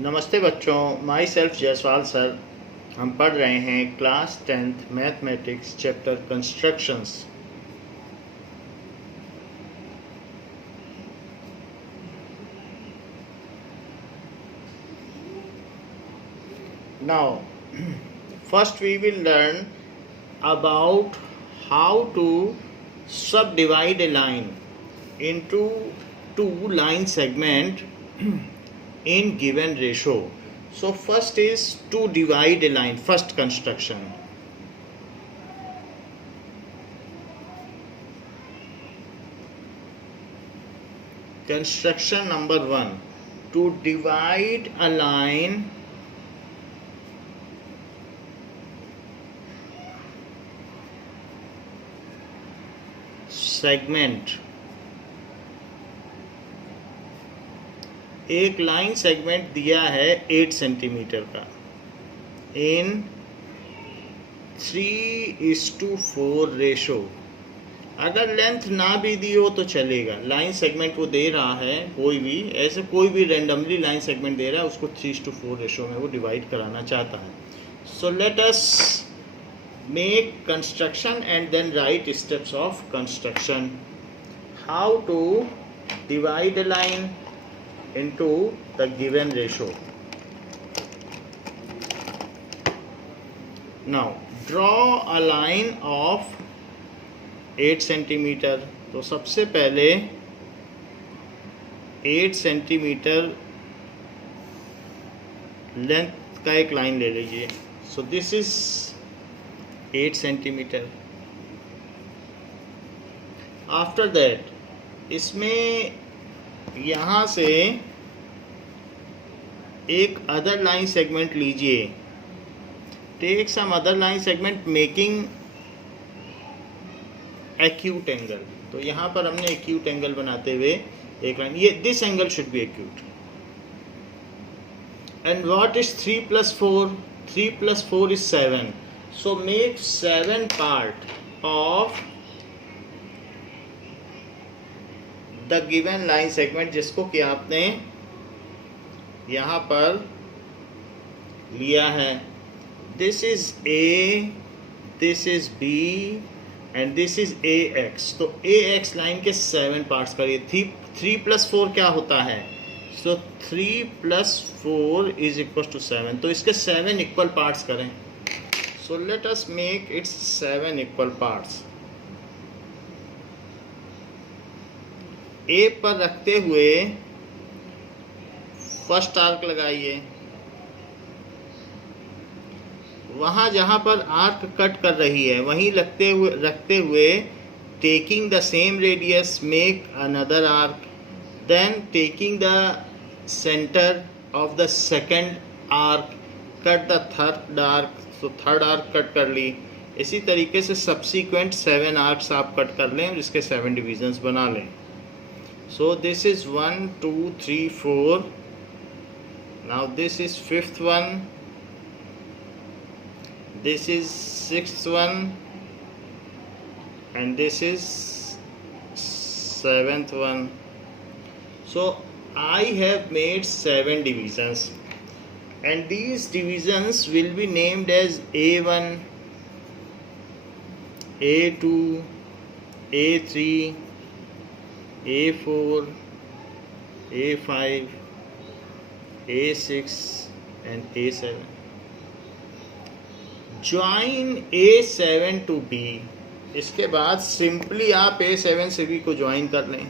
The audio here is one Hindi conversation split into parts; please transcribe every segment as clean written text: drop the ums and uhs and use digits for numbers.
नमस्ते बच्चों, माई सेल्फ जयसवाल सर। हम पढ़ रहे हैं class 10th mathematics chapter constructions. Now first we will learn about how to subdivide a line into two line segment in given ratio. So first is to divide a line, first construction. Construction number 1, to divide a line segment, एक लाइन सेगमेंट दिया है 8 सेंटीमीटर का इन 3:4 रेशो। अगर लेंथ ना भी दी हो तो चलेगा, लाइन सेगमेंट वो दे रहा है, कोई भी ऐसे कोई भी रेंडमली लाइन सेगमेंट दे रहा है, उसको 3:4 रेशो में वो डिवाइड कराना चाहता है। So let us make construction and then write steps of construction. How to divide a line into the given ratio. Now draw a line of 8 centimetre. तो सबसे पहले 8 सेंटीमीटर लेंथ का एक लाइन ले लीजिए। So this is 8 centimetre. After that इसमें यहाँ से एक अदर लाइन सेगमेंट लीजिए। Take some other line segment making acute angle. तो यहाँ पर हमने एक्यूट एंगल बनाते हुए एक लाइन, ये this angle should be acute. And what is 3 + 4? 3 + 4 is 7. So make 7 part of the given line segment, जिसको कि आपने यहाँ पर लिया है। This is A, this is B and this is AX। तो AX लाइन के 7 पार्ट्स करिए। 3 + 4 क्या होता है? So 3 + 4 = 7। तो इसके 7 इक्वल पार्ट्स करें। So let us make its 7 equal parts. A पर रखते हुए फर्स्ट आर्क लगाइए। वहाँ जहाँ पर आर्क कट कर रही है वहीं रखते हुए taking the same radius make another arc, then taking the center of the second arc cut the third arc। तो थर्ड आर्क कट कर ली। इसी तरीके से सब्सीक्वेंट 7 आर्क्स आप कट कर लें और इसके 7 डिविजन्स बना लें। So this is 1 2 3 4। Now this is 5th one, this is 6th one and this is 7th one. So I have made 7 divisions and these divisions will be named as A1, A2, A3, A4, A5, A6 and A7. Join A7 to B। इसके बाद सिंपली आप A7 से B को ज्वाइन कर लें।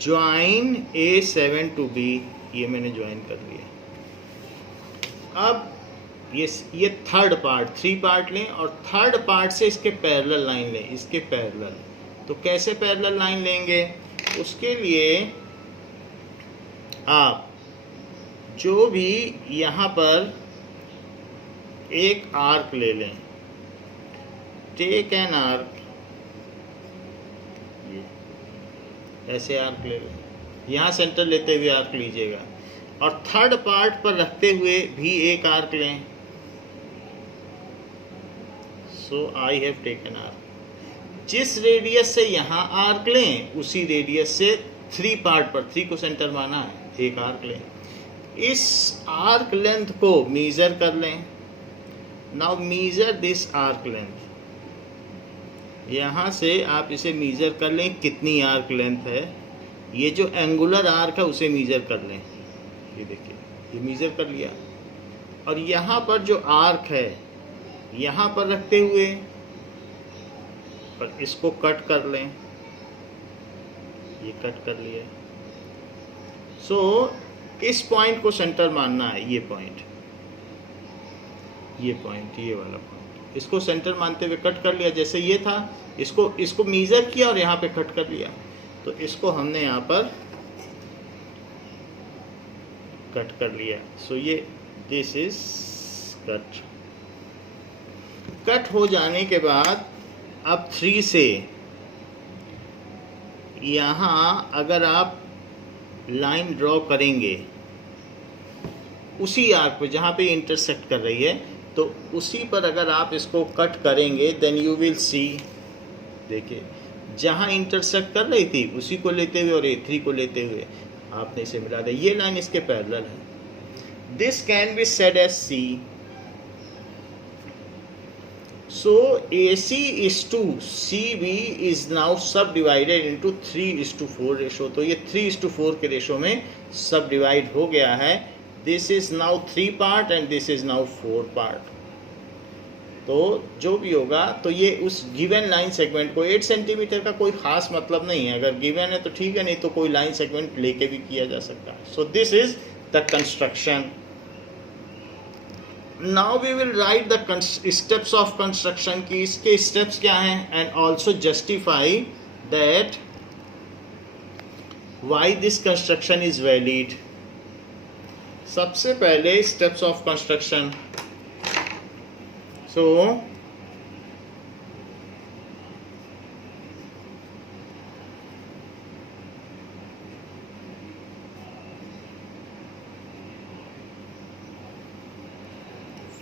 ज्वाइन A7 to B, ये मैंने ज्वाइन कर लिया। अब ये थर्ड पार्ट, 3 पार्ट लें और थर्ड पार्ट से इसके पैरेलल लाइन लें, इसके पैरेलल। तो कैसे पैरेलल लाइन लेंगे? उसके लिए आप जो भी यहाँ पर एक आर्क ले लें। टेक एन आर्क, ऐसे आर्क ले लें। यहाँ सेंटर लेते हुए आर्क लीजिएगा और थर्ड पार्ट पर रखते हुए भी एक आर्क लें। सो आई हैव टेकन आर्क। जिस रेडियस से यहाँ आर्क लें उसी रेडियस से 3 पार्ट पर, 3 को सेंटर माना है, एक आर्क लें, इस आर्क लेंथ को मेजर कर लें। Now measure this arc length, यहाँ से आप इसे मेजर कर लें कितनी आर्क लेंथ है। ये जो एंगुलर आर्क है उसे मेजर कर लें, ये देखिए ये मेजर कर लिया। और यहाँ पर जो आर्क है यहाँ पर रखते हुए और इसको कट कर लें, ये कट कर लिया। सो इस पॉइंट को सेंटर मानना है, ये पॉइंट, ये पॉइंट, ये वाला पॉइंट, इसको सेंटर मानते हुए कट कर लिया। जैसे ये था, इसको मेजर किया और यहाँ पे कट कर लिया, तो इसको हमने यहाँ पर कट कर लिया। सो ये दिस इज कट। कट हो जाने के बाद अब 3 से यहाँ अगर आप लाइन ड्रॉ करेंगे उसी आर्क पे जहाँ पे इंटरसेक्ट कर रही है, तो उसी पर अगर आप इसको कट करेंगे देन यू विल सी, देखिए जहाँ इंटरसेक्ट कर रही थी उसी को लेते हुए और A3 को लेते हुए आपने इसे मिला दिया। ये लाइन इसके पैरेलल है। This can be said as C. So AC is to CB is now subdivided into 3:4 ratio. तो ये 3:4 के रेशो में सब डिवाइड हो गया है। This is now 3 part and this is now 4 part. तो जो भी होगा, तो ये उस गिवन लाइन सेगमेंट को 8 सेंटीमीटर का कोई खास मतलब नहीं है। अगर गिवन है तो ठीक है, नहीं तो कोई लाइन सेगमेंट लेके भी किया जा सकता है। So this is the construction. Now we will write the steps of construction की इसके स्टेप्स क्या हैं and also justify that why this construction is valid. सबसे पहले steps of construction. So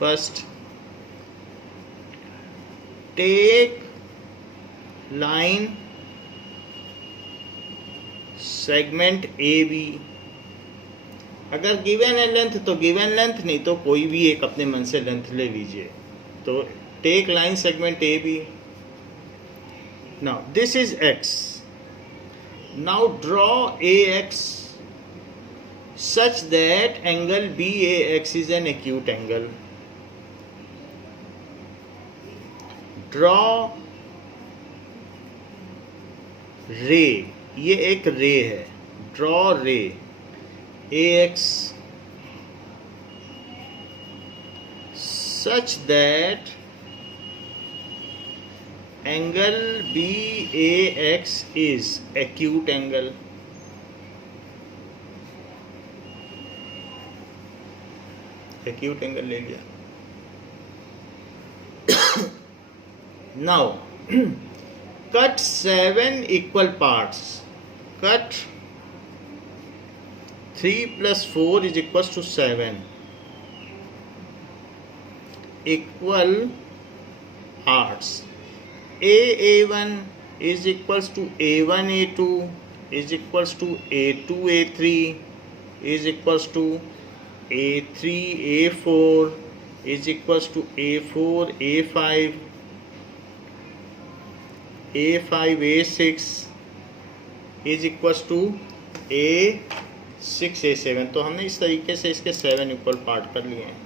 first take line segment AB। अगर गिवन है लेंथ तो गिवन लेंथ, नहीं तो कोई भी एक अपने मन से लेंथ ले लीजिए। तो take line segment AB। Now this is X। Now draw AX such that angle BAX is an acute angle. Draw ray, ये एक रे है। ड्रॉ रे AX such that angle BAX is acute angle. Acute angle ले लिया। Now cut 7 equal parts. Cut 3 + 4 is equal to 7 equal parts. A1 is equal to A1 A2 is equal to A2 A3 is equal to A3 A4 is equals to A4 A5 A5 A6 is equals to A6 A7। तो हमने इस तरीके से इसके 7 इक्वल पार्ट कर लिए हैं।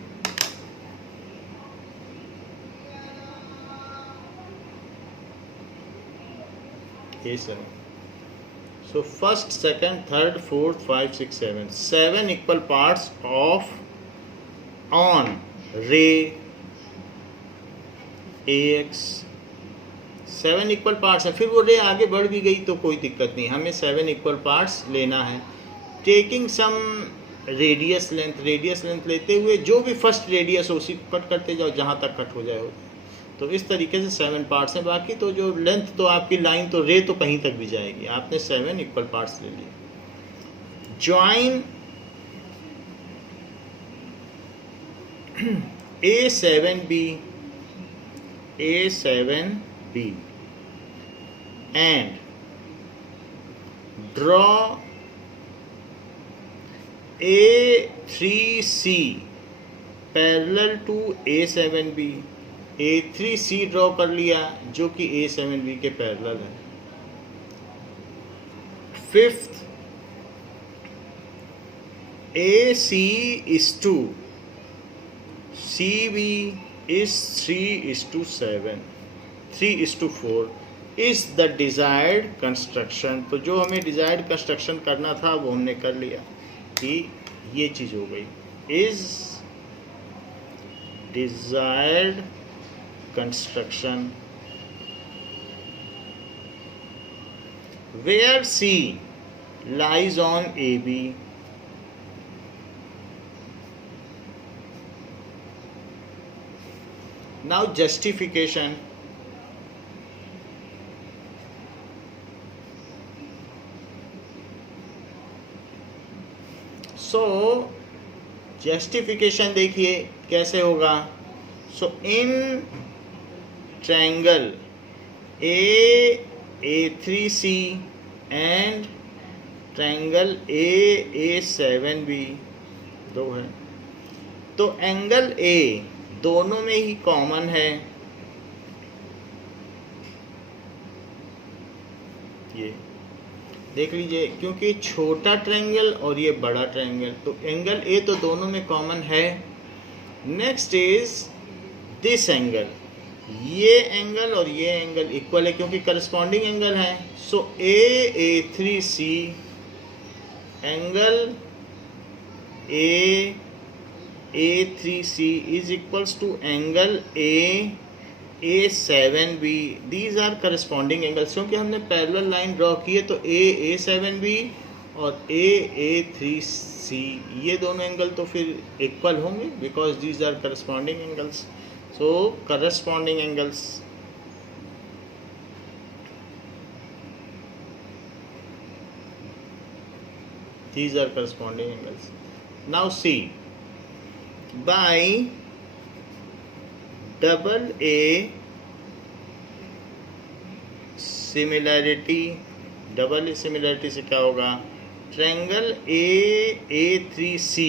A7। So first, second, third, fourth, 5, 6, 7. 7 equal parts of on ray AX। 7 equal parts है। फिर वो रे आगे बढ़ भी गई तो कोई दिक्कत नहीं, हमें 7 इक्वल पार्ट्स लेना है। Taking some radius length, radius length लेते हुए जो भी फर्स्ट रेडियस हो उसी को कट करते जाओ, जहाँ तक कट हो जाए। तो इस तरीके से 7 पार्ट्स हैं। बाकी तो जो लेंथ तो आपकी लाइन तो रे तो कहीं तक भी जाएगी। आपने 7 इक्वल पार्ट्स ले लिए। Join A7B and draw A3C parallel to A7B। A3C draw कर लिया जो कि A7B के पैरेलल है। Fifth, AC is 2, CB is 3:7, 3:4 is the desired construction। तो जो हमें डिजायर्ड कंस्ट्रक्शन करना था वो हमने कर लिया कि ये चीज हो गई, is desired construction where C lies on AB। Now justification। So justification देखिए कैसे होगा। So in triangle A3C and triangle A7B दो है, तो एंगल A दोनों में ही कॉमन है। ये देख लीजिए, क्योंकि छोटा ट्रायंगल और ये बड़ा ट्रायंगल, तो एंगल ए तो दोनों में कॉमन है। नेक्स्ट इज दिस एंगल, ये एंगल और ये एंगल इक्वल है क्योंकि करस्पॉन्डिंग एंगल है। So A3C angle A3C is equals to angle A7B। These are corresponding angles, क्योंकि हमने पैरेलल लाइन ड्रॉ की है। तो A7B और A3C ये दोनों एंगल तो फिर इक्वल होंगे because these are corresponding angles. So corresponding angles, these are corresponding angles. Now see, by double A similarity, double similarity से क्या होगा, triangle A3C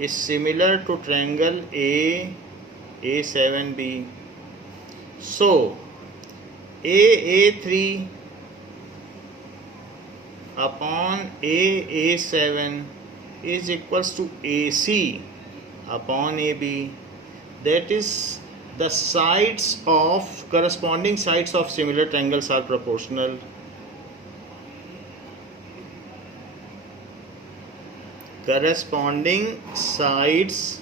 is similar to triangle A7B। so A3 upon A7 is equals to AC upon AB। that is the sides of corresponding sides of similar triangles are proportional। corresponding sides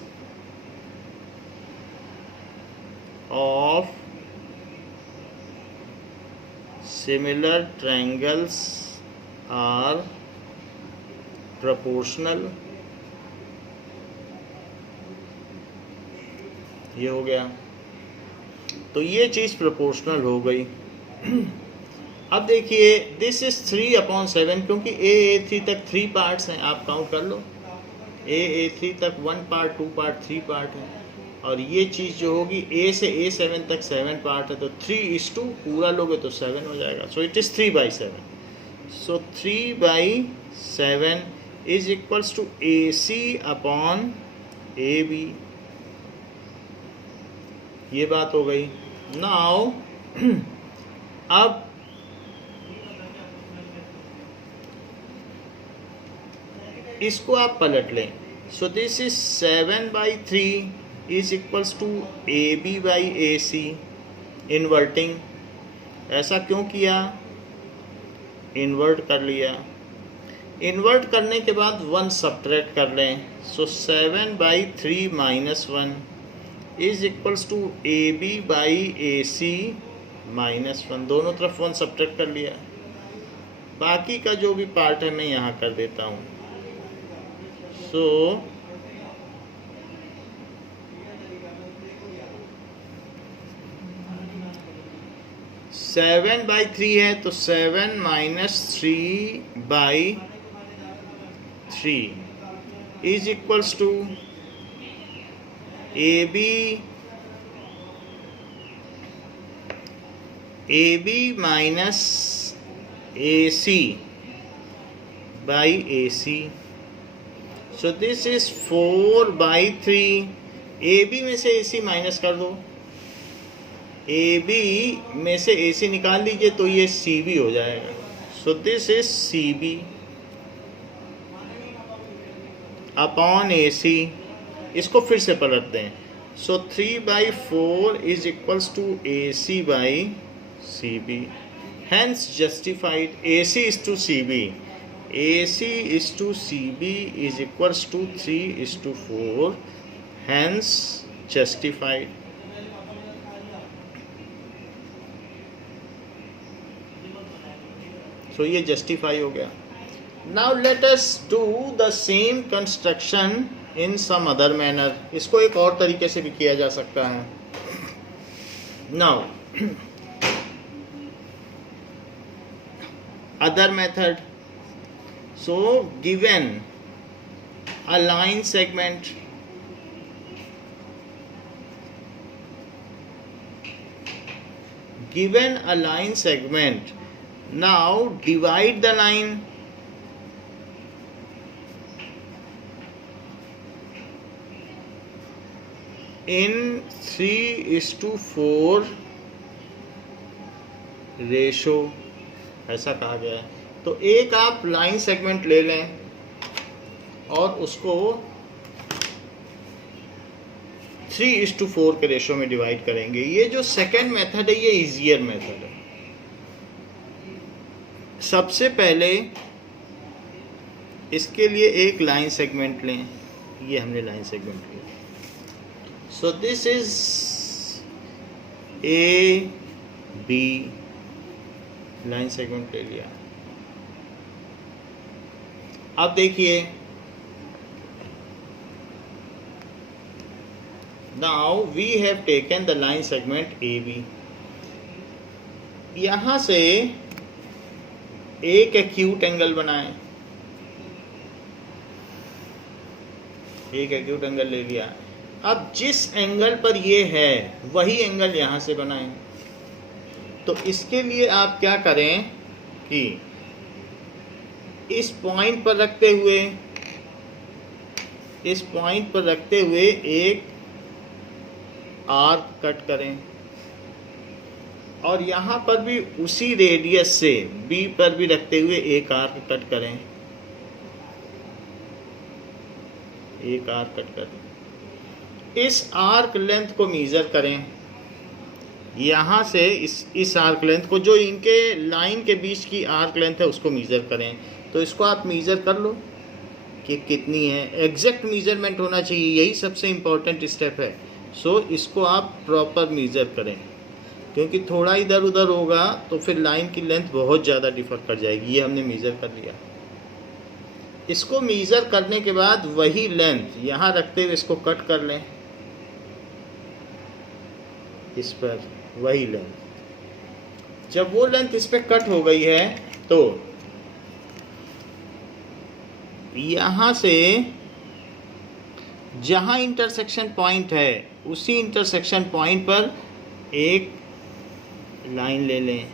of similar triangles are proportional। ये हो गया, तो ये चीज प्रोपोर्शनल हो गई। अब देखिए दिस इज 3/7 क्योंकि A3 तक 3 पार्ट्स हैं, आप काउंट कर लो। A3 तक 1 पार्ट 2 पार्ट 3 पार्ट है, और ये चीज़ जो होगी A से A7 तक 7 पार्ट है, तो 3:2 पूरा लोगे तो 7 हो जाएगा। So it is 3/7। So 3/7 is equals to AC upon AB। ये बात हो गई। नाउ अब इसको आप पलट लें। So this is 7/3 is equals to AB/AC। Inverting, ऐसा क्यों किया, इन्वर्ट कर लिया। इन्वर्ट करने के बाद 1 सब्ट्रैक्ट कर लें। सो 7/3 - 1 इज इक्वल्स टू AB/AC -1। दोनों तरफ 1 सब्ट्रैक्ट कर लिया। बाकी का जो भी पार्ट है मैं यहाँ कर देता हूँ। सो सेवन बाई 3 है तो 7 - 3/3 is equals to AB - AC by AC. So this is 4 by 3. AB में से AC माइनस कर दो, AB में से AC निकाल लीजिए तो ये CB हो जाएगा. So this is CB upon AC. इसको फिर से पलट दें. So 3 by 4 is equals to AC by CB. Hence justified. AC is to CB. AC is to CB is equals to 3 is to 4. Hence justified. So ये justify हो गया. Now let us do the same construction in some other manner. इसको एक और तरीके से भी किया जा सकता है. Now other method. So given a line segment, now divide the line in 3:4 ratio, ऐसा कहा गया है. तो एक आप लाइन सेगमेंट ले लें और उसको 3:4 के रेशो में डिवाइड करेंगे. ये जो सेकेंड मेथड है ये इजियर मेथड है. सबसे पहले इसके लिए एक लाइन सेगमेंट लें. ये हमने लाइन सेगमेंट लिया. So this is A B line segment ले लिया. अब देखिए, now we have taken the line segment AB. यहां से एक एक्यूट एंगल बनाएं. एक एक्यूट एंगल ले लिया. अब जिस एंगल पर ये है वही एंगल यहाँ से बनाएं. तो इसके लिए आप क्या करें कि इस पॉइंट पर रखते हुए एक आर्क कट करें और यहाँ पर भी उसी रेडियस से B पर भी रखते हुए एक आर्क कट करें. एक आर्क कट करें. इस आर्क लेंथ को मीज़र करें. यहाँ से इस आर्क लेंथ को, जो इनके लाइन के बीच की आर्क लेंथ है, उसको मीज़र करें. तो इसको आप मीज़र कर लो कि कितनी है. एग्जैक्ट मीज़रमेंट होना चाहिए, यही सबसे इम्पोर्टेंट स्टेप है. सो इसको आप प्रॉपर मीज़र करें, क्योंकि थोड़ा इधर उधर होगा तो फिर लाइन की लेंथ बहुत ज़्यादा डिफर कर जाएगी. ये हमने मीज़र कर लिया. इसको मीज़र करने के बाद वही लेंथ यहाँ रखते हुए इसको कट कर लें. इस पर वही लेंथ, जब वो लेंथ इस पर कट हो गई है तो यहाँ से जहाँ इंटरसेक्शन पॉइंट है उसी इंटरसेक्शन पॉइंट पर एक लाइन ले लें.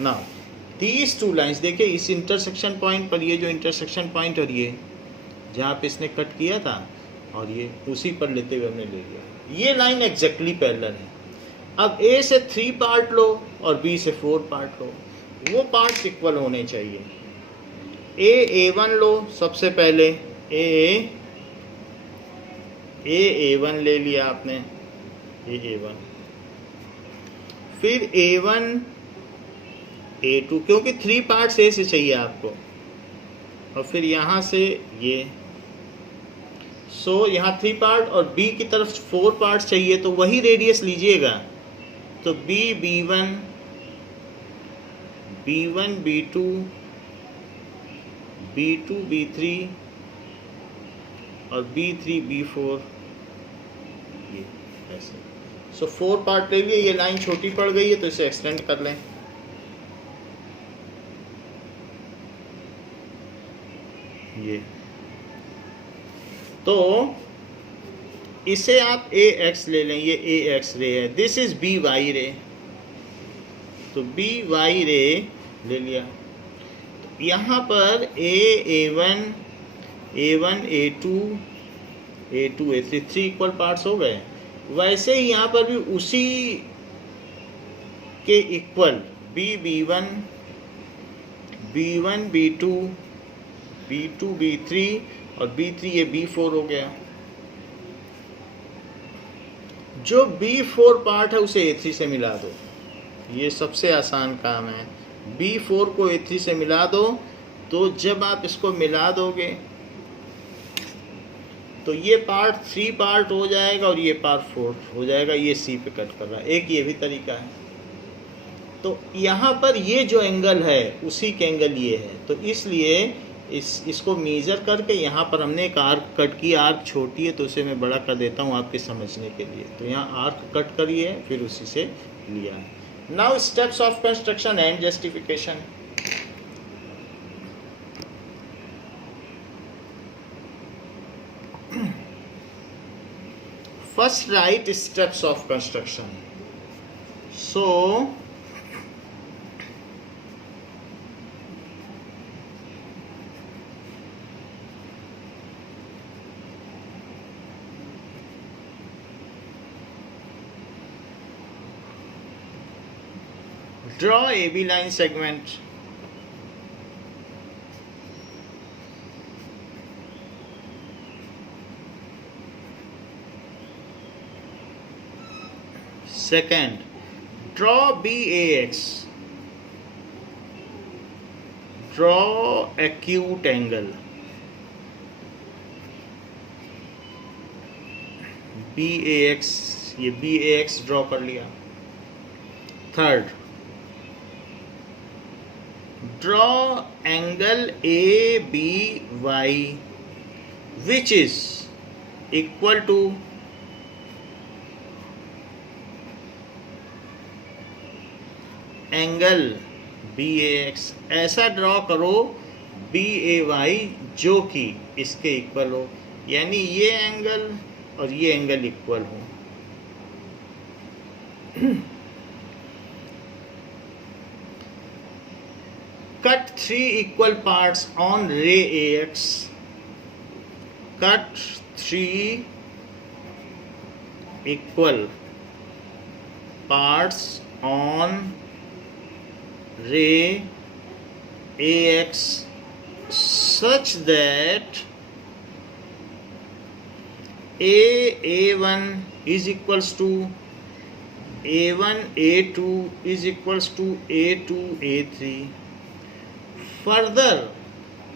ना दीज टू लाइन्स, देखिए इस इंटरसेक्शन पॉइंट पर, ये जो इंटरसेक्शन पॉइंट और ये जहाँ पे इसने कट किया था और ये उसी पर लेते हुए हमने ले लिया. ये लाइन एग्जैक्टली पैरेलल है. अब A से 3 पार्ट लो और B से 4 पार्ट लो. वो पार्ट्स इक्वल होने चाहिए. A1 लो. सबसे पहले A1 ले लिया आपने. A1, फिर A1 A2, क्योंकि 3 पार्ट्स A से चाहिए आपको, और फिर यहाँ से ये. सो यहाँ 3 पार्ट और B की तरफ 4 पार्ट्स चाहिए, तो वही रेडियस लीजिएगा. तो B1 B2 B2 B3 और B3 B4, ये ऐसे. सो 4 पार्ट ले लिए. ये लाइन छोटी पड़ गई है तो इसे एक्सटेंड कर लें. ये तो इसे आप AX ले लें. ये AX रे है. दिस इज BY रे. तो BY रे ले लिया. तो यहाँ पर A1 A2 A3 3 equal parts हो गए। वैसे ही यहाँ पर भी उसी के इक्वल B1 B2 B3 और B3 ये B4 हो गया। जो B4 पार्ट है उसे A3 से मिला दो, ये सबसे आसान काम है। B4 को A3 से मिला दो, तो जब आप इसको मिला दोगे तो ये पार्ट 3 पार्ट हो जाएगा और ये पार्ट 4 हो जाएगा। ये C पे कट कर रहा है। एक ये भी तरीका है। तो यहाँ पर ये जो एंगल है उसी के एंगल ये है, तो इसलिए इसको मेजर करके यहाँ पर हमने एक आर्क कट की। आर्क छोटी है तो उसे मैं बड़ा कर देता हूँ आपके समझने के लिए। तो यहाँ आर्क कट करिए, फिर उसी से लिया है। Now steps of construction and justification. First write steps of construction. So draw AB line segment. Second, draw BAX. Draw acute angle. BAX, ये BAX ड्रॉ कर लिया। Third, draw angle ABY which is equal to angle BAX। ऐसा ड्रॉ करो BAY जो कि इसके इक्वल हो, यानी ये एंगल और ये एंगल इक्वल हो। कट 3 इक्वल पार्ट्स ऑन रे AX। Cut 3 equal parts on ray AX such that A1 is equals to A1 A2 is equals to A2 A3. Further,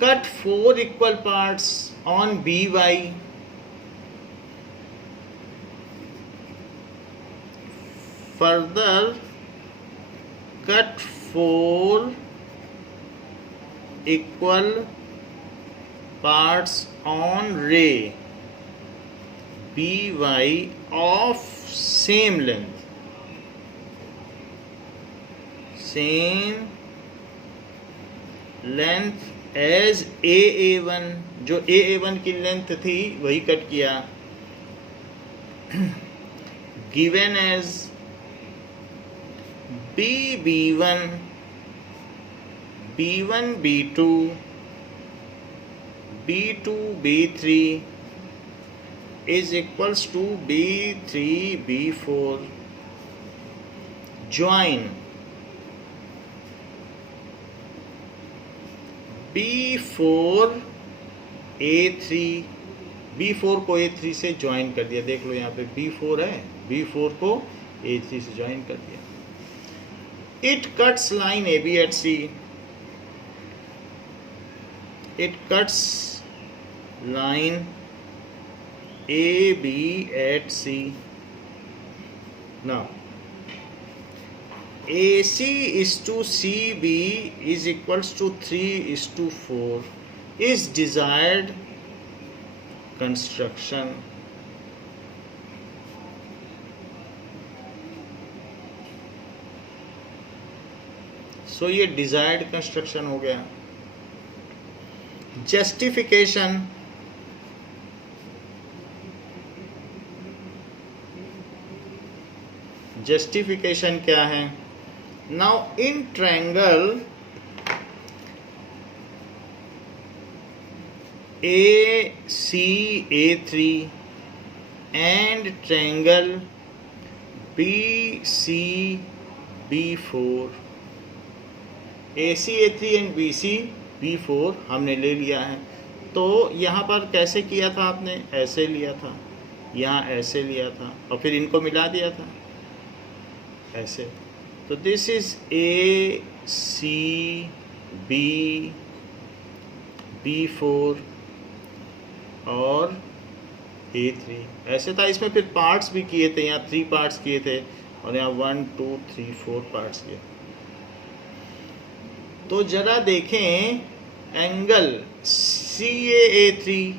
cut 4 equal parts on BY. Further, cut 4 equal parts on ray BY of same length as AA1। जो AA1 की लेंथ थी वही कट किया। given as B1 B2 B2 B3 is equals to B3 B4. Join B4 A3। B4 को A3 से ज्वाइन कर दिया। देख लो यहाँ पे B4 है, B4 को A3 से ज्वाइन कर दिया। It cuts line AB at C. It cuts line AB at C. Now, AC is to CB is equals to 3:4 is desired construction. सो ये डिजायर्ड कंस्ट्रक्शन हो गया। जस्टिफिकेशन, जस्टिफिकेशन क्या है? Now in triangle ACA3 and triangle BCB4. ACA3 and BCB4 हमने ले लिया है। तो यहाँ पर कैसे किया था आपने? ऐसे लिया था, यहाँ ऐसे लिया था और फिर इनको मिला दिया था ऐसे। तो दिस इज ACB4 और A3 ऐसे था। इसमें फिर पार्ट्स भी किए थे, यहाँ 3 पार्ट्स किए थे और यहाँ 1 2 3 4 पार्ट्स किए। तो जरा देखें angle CAA3,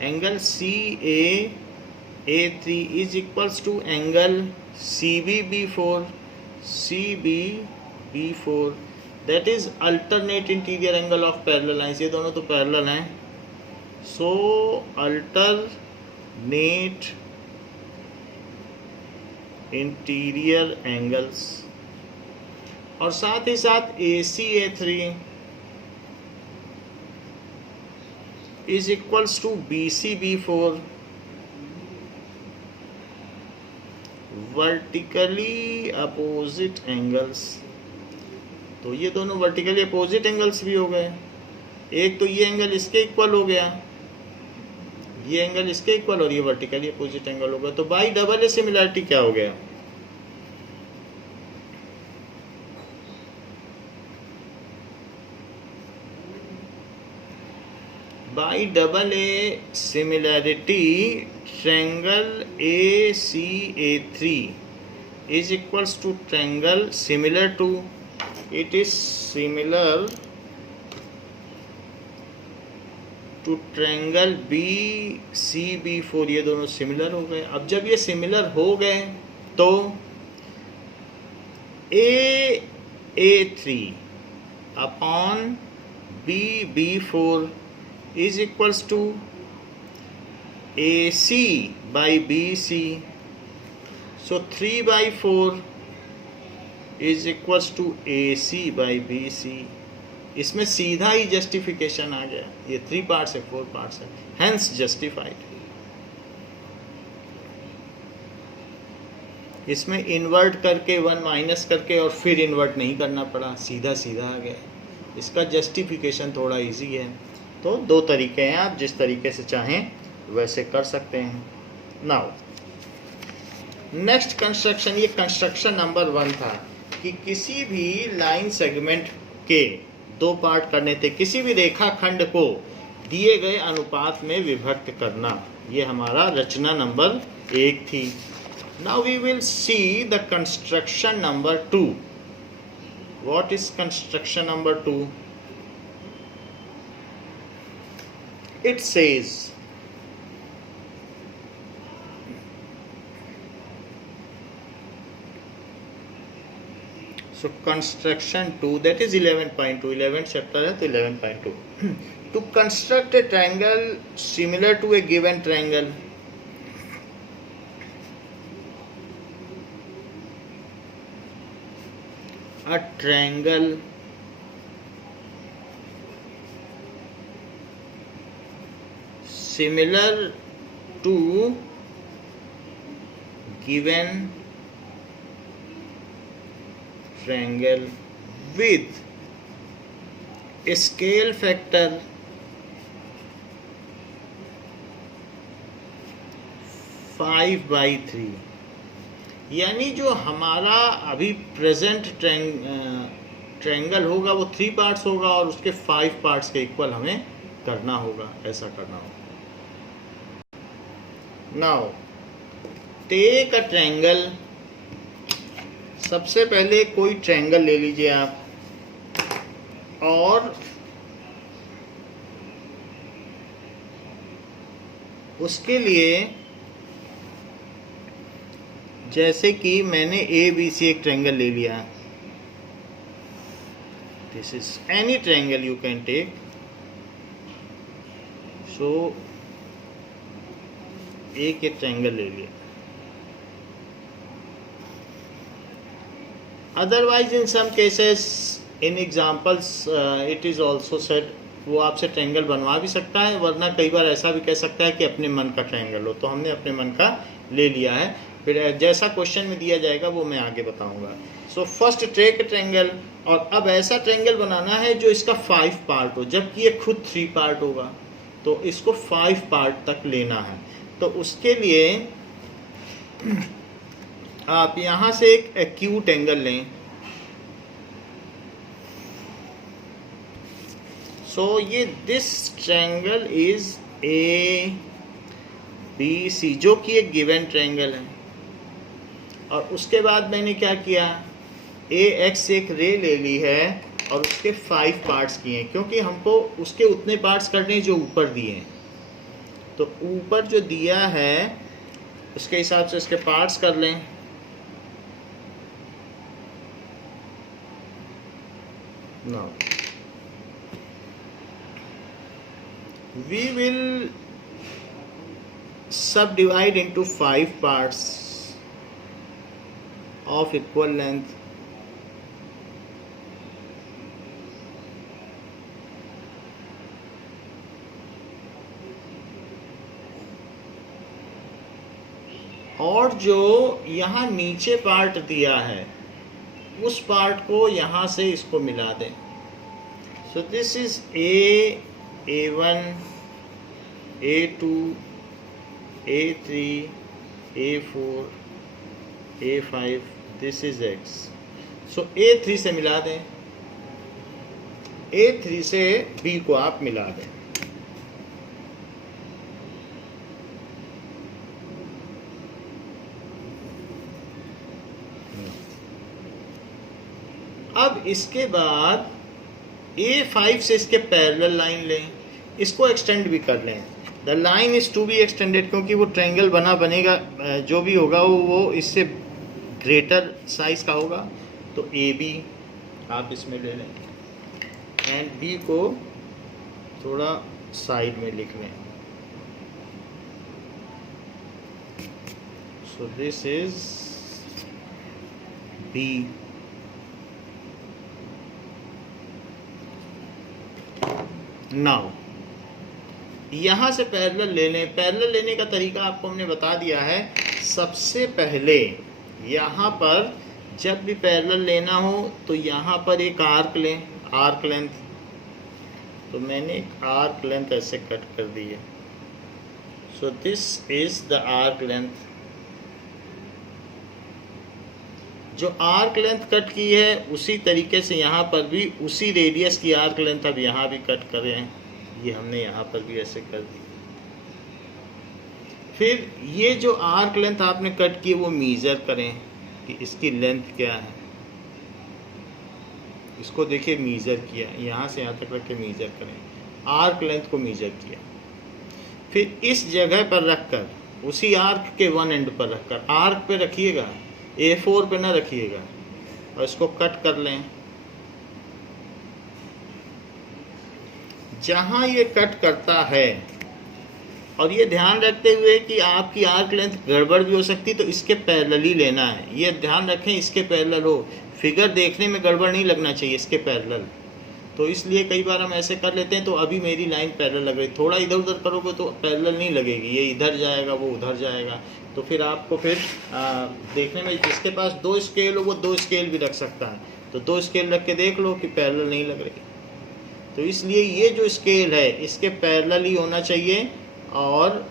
angle CAA3 is equals to angle CBB4 that is alternate interior angle of parallel lines. ये दोनों तो पैरेलल हैं, सो अल्टरनेट इंटीरियर एंगल्स। और साथ ही साथ ACA3 is equals to BCB4 vertically opposite angles. तो ये दोनों वर्टिकली अपोजिट एंगल्स भी हो गए। एक तो ये एंगल इसके इक्वल हो गया, ये एंगल इसके इक्वल और ये वर्टिकली अपोजिट एंगल हो गया। तो बाई डबल ए सिमिलरिटी क्या हो गया? By double A similarity triangle ACA3 is equals to triangle similar to, it is similar to triangle BCB4। ये दोनों सिमिलर हो गए। अब जब ये सिमिलर हो गए तो AA3 upon BB4 is equals to AC by BC, so 3/4 is equals to AC by BC। इसमें सीधा ही जस्टिफिकेशन आ गया, ये 3 पार्ट्स है 4 पार्ट्स है, हेंस जस्टिफाइड। इसमें इन्वर्ट करके 1 माइनस करके और फिर इन्वर्ट नहीं करना पड़ा, सीधा सीधा आ गया। इसका जस्टिफिकेशन थोड़ा इजी है। तो 2 तरीके हैं, आप जिस तरीके से चाहें वैसे कर सकते हैं। नाउ नेक्स्ट कंस्ट्रक्शन, ये कंस्ट्रक्शन नंबर 1 था कि किसी भी लाइन सेगमेंट के 2 पार्ट करने थे, किसी भी रेखाखंड को दिए गए अनुपात में विभक्त करना। ये हमारा रचना नंबर 1 थी। Now we will see the construction number 2। What is construction number 2? It says, so construction 2, that is 11.2, 11th chapter है तो 11.2। To construct a triangle similar to a given triangle, a triangle similar to given triangle with a scale factor 5/3। यानी जो हमारा अभी प्रेजेंट ट्रायंगल होगा वो 3 पार्ट्स होगा और उसके 5 पार्ट्स के इक्वल हमें करना होगा, ऐसा करना होगा। नाउ टेक अ ट्रायंगल, सबसे पहले कोई ट्रायंगल ले लीजिए आप और उसके लिए जैसे कि मैंने ABC एक ट्रायंगल ले लिया, this is any triangle you can take. So एक ट्रायंगल ले लिया। Otherwise, in some cases, in examples, it is also said वो आपसे ट्रायंगल बनवा भी सकता है, वरना कई बार ऐसा भी कह सकता है कि अपने मन का ट्रायंगल हो। तो हमने अपने मन का ले लिया है। फिर जैसा क्वेश्चन में दिया जाएगा वो मैं आगे बताऊंगा। सो फर्स्ट टेक ट्रायंगल, और अब ऐसा ट्रायंगल बनाना है जो इसका 5 पार्ट हो, जबकि ये खुद 3 पार्ट होगा। तो इसको 5 पार्ट तक लेना है। तो उसके लिए आप यहाँ से एक एक्यूट एंगल लें। सो ये this triangle is A B C, जो कि एक गिवन ट्रायंगल है। और उसके बाद मैंने क्या किया, ए एक्स एक रे ले ली है और उसके 5 पार्ट्स किए हैं, क्योंकि हमको उसके उतने पार्ट्स करने हैं जो ऊपर दिए हैं। तो ऊपर जो दिया है उसके हिसाब से इसके पार्ट्स कर लें। Now we will subdivide into 5 parts of equal length. और जो यहाँ नीचे पार्ट दिया है उस पार्ट को यहाँ से इसको मिला दें। सो this is A1, A2, A3, A4, A5, this is X. So A3 से मिला दें, A3 से B को आप मिला दें। अब इसके बाद A5 से इसके पैरेलल लाइन लें, इसको एक्सटेंड भी कर लें। The line is to be extended, क्योंकि वो ट्रायंगल बनेगा जो भी होगा वो इससे ग्रेटर साइज का होगा। तो ए बी आप इसमें ले लें एंड बी को थोड़ा साइड में लिख लें। So this is B. Now यहाँ से पैरेलल ले लें। पैरेलल लेने का तरीका आपको हमने बता दिया है। सबसे पहले यहाँ पर जब भी पैरेलल लेना हो तो यहाँ पर एक आर्क लें, आर्क लेंथ। तो मैंने एक आर्क लेंथ ऐसे कट कर दी है। So this is the arc length. जो आर्क लेंथ कट की है उसी तरीके से यहाँ पर भी उसी रेडियस की आर्क लेंथ अब यहाँ भी कट करें। ये हमने यहाँ पर भी ऐसे कर दी। फिर ये जो आर्क लेंथ आपने कट की वो मीज़र करें कि इसकी लेंथ क्या है। इसको देखिए मीज़र किया, यहाँ से यहाँ तक रख के मीज़र करें, आर्क लेंथ को मीज़र किया। फिर इस जगह पर रखकर उसी आर्क के वन एंड पर रखकर, आर्क पे रखिएगा, A4 पे ना रखिएगा, और इसको कट कर लें। जहाँ ये कट करता है, और ये ध्यान रखते हुए कि आपकी आर्क लेंथ गड़बड़ भी हो सकती, तो इसके पैरेलल ही लेना है। ये ध्यान रखें इसके पैरेलल हो, फिगर देखने में गड़बड़ नहीं लगना चाहिए, इसके पैरेलल। तो इसलिए कई बार हम ऐसे कर लेते हैं। तो अभी मेरी लाइन पैरेलल लग रही, थोड़ा इधर उधर करोगे तो पैरेलल नहीं लगेगी, ये इधर जाएगा वो उधर जाएगा। तो फिर आपको फिर देखने में, जिसके पास 2 स्केल हो वो 2 स्केल भी रख सकता है। तो 2 स्केल रख के देख लो कि पैरेलल नहीं लग रही। तो इसलिए ये जो स्केल है इसके पैरेलल ही होना चाहिए, और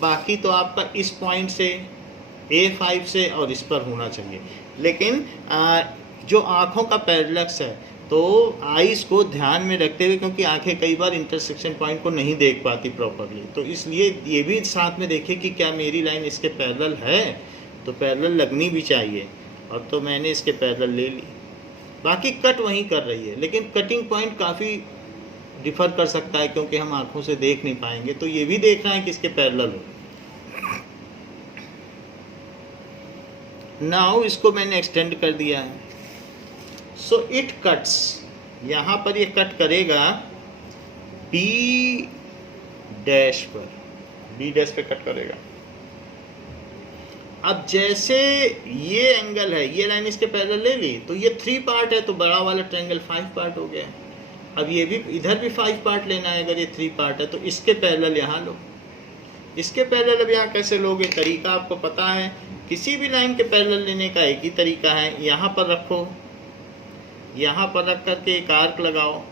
बाकी तो आपका इस पॉइंट से A5 से और इस पर होना चाहिए। लेकिन जो आँखों का पैरेलक्स है तो आईज को ध्यान में रखते हुए, क्योंकि आंखें कई बार इंटरसेक्शन पॉइंट को नहीं देख पाती प्रॉपरली, तो इसलिए ये भी साथ में देखें कि क्या मेरी लाइन इसके पैरेलल है। तो पैरेलल लगनी भी चाहिए, और तो मैंने इसके पैरेलल ले ली। बाकी कट वहीं कर रही है, लेकिन कटिंग पॉइंट काफ़ी डिफर कर सकता है, क्योंकि हम आंखों से देख नहीं पाएंगे। तो ये भी देखना है कि इसके पैरेलल हो। नाउ इसको मैंने एक्सटेंड कर दिया है। सो इट कट्स, यहाँ पर ये कट करेगा B डैश पर, B डैश पे कट करेगा। अब जैसे ये एंगल है, ये लाइन इसके पैरेलल ले ली, तो ये 3 पार्ट है, तो बड़ा वाला ट्रायंगल 5 पार्ट हो गया। अब ये भी इधर भी 5 पार्ट लेना है, अगर ये 3 पार्ट है तो इसके पैरेलल यहाँ लो। इसके पैरेलल अब यहाँ कैसे लोगे, तरीका आपको पता है। किसी भी लाइन के पैरेलल लेने का एक ही तरीका है, यहाँ पर रखो, यहाँ पर रख करके एक आर्क लगाओ,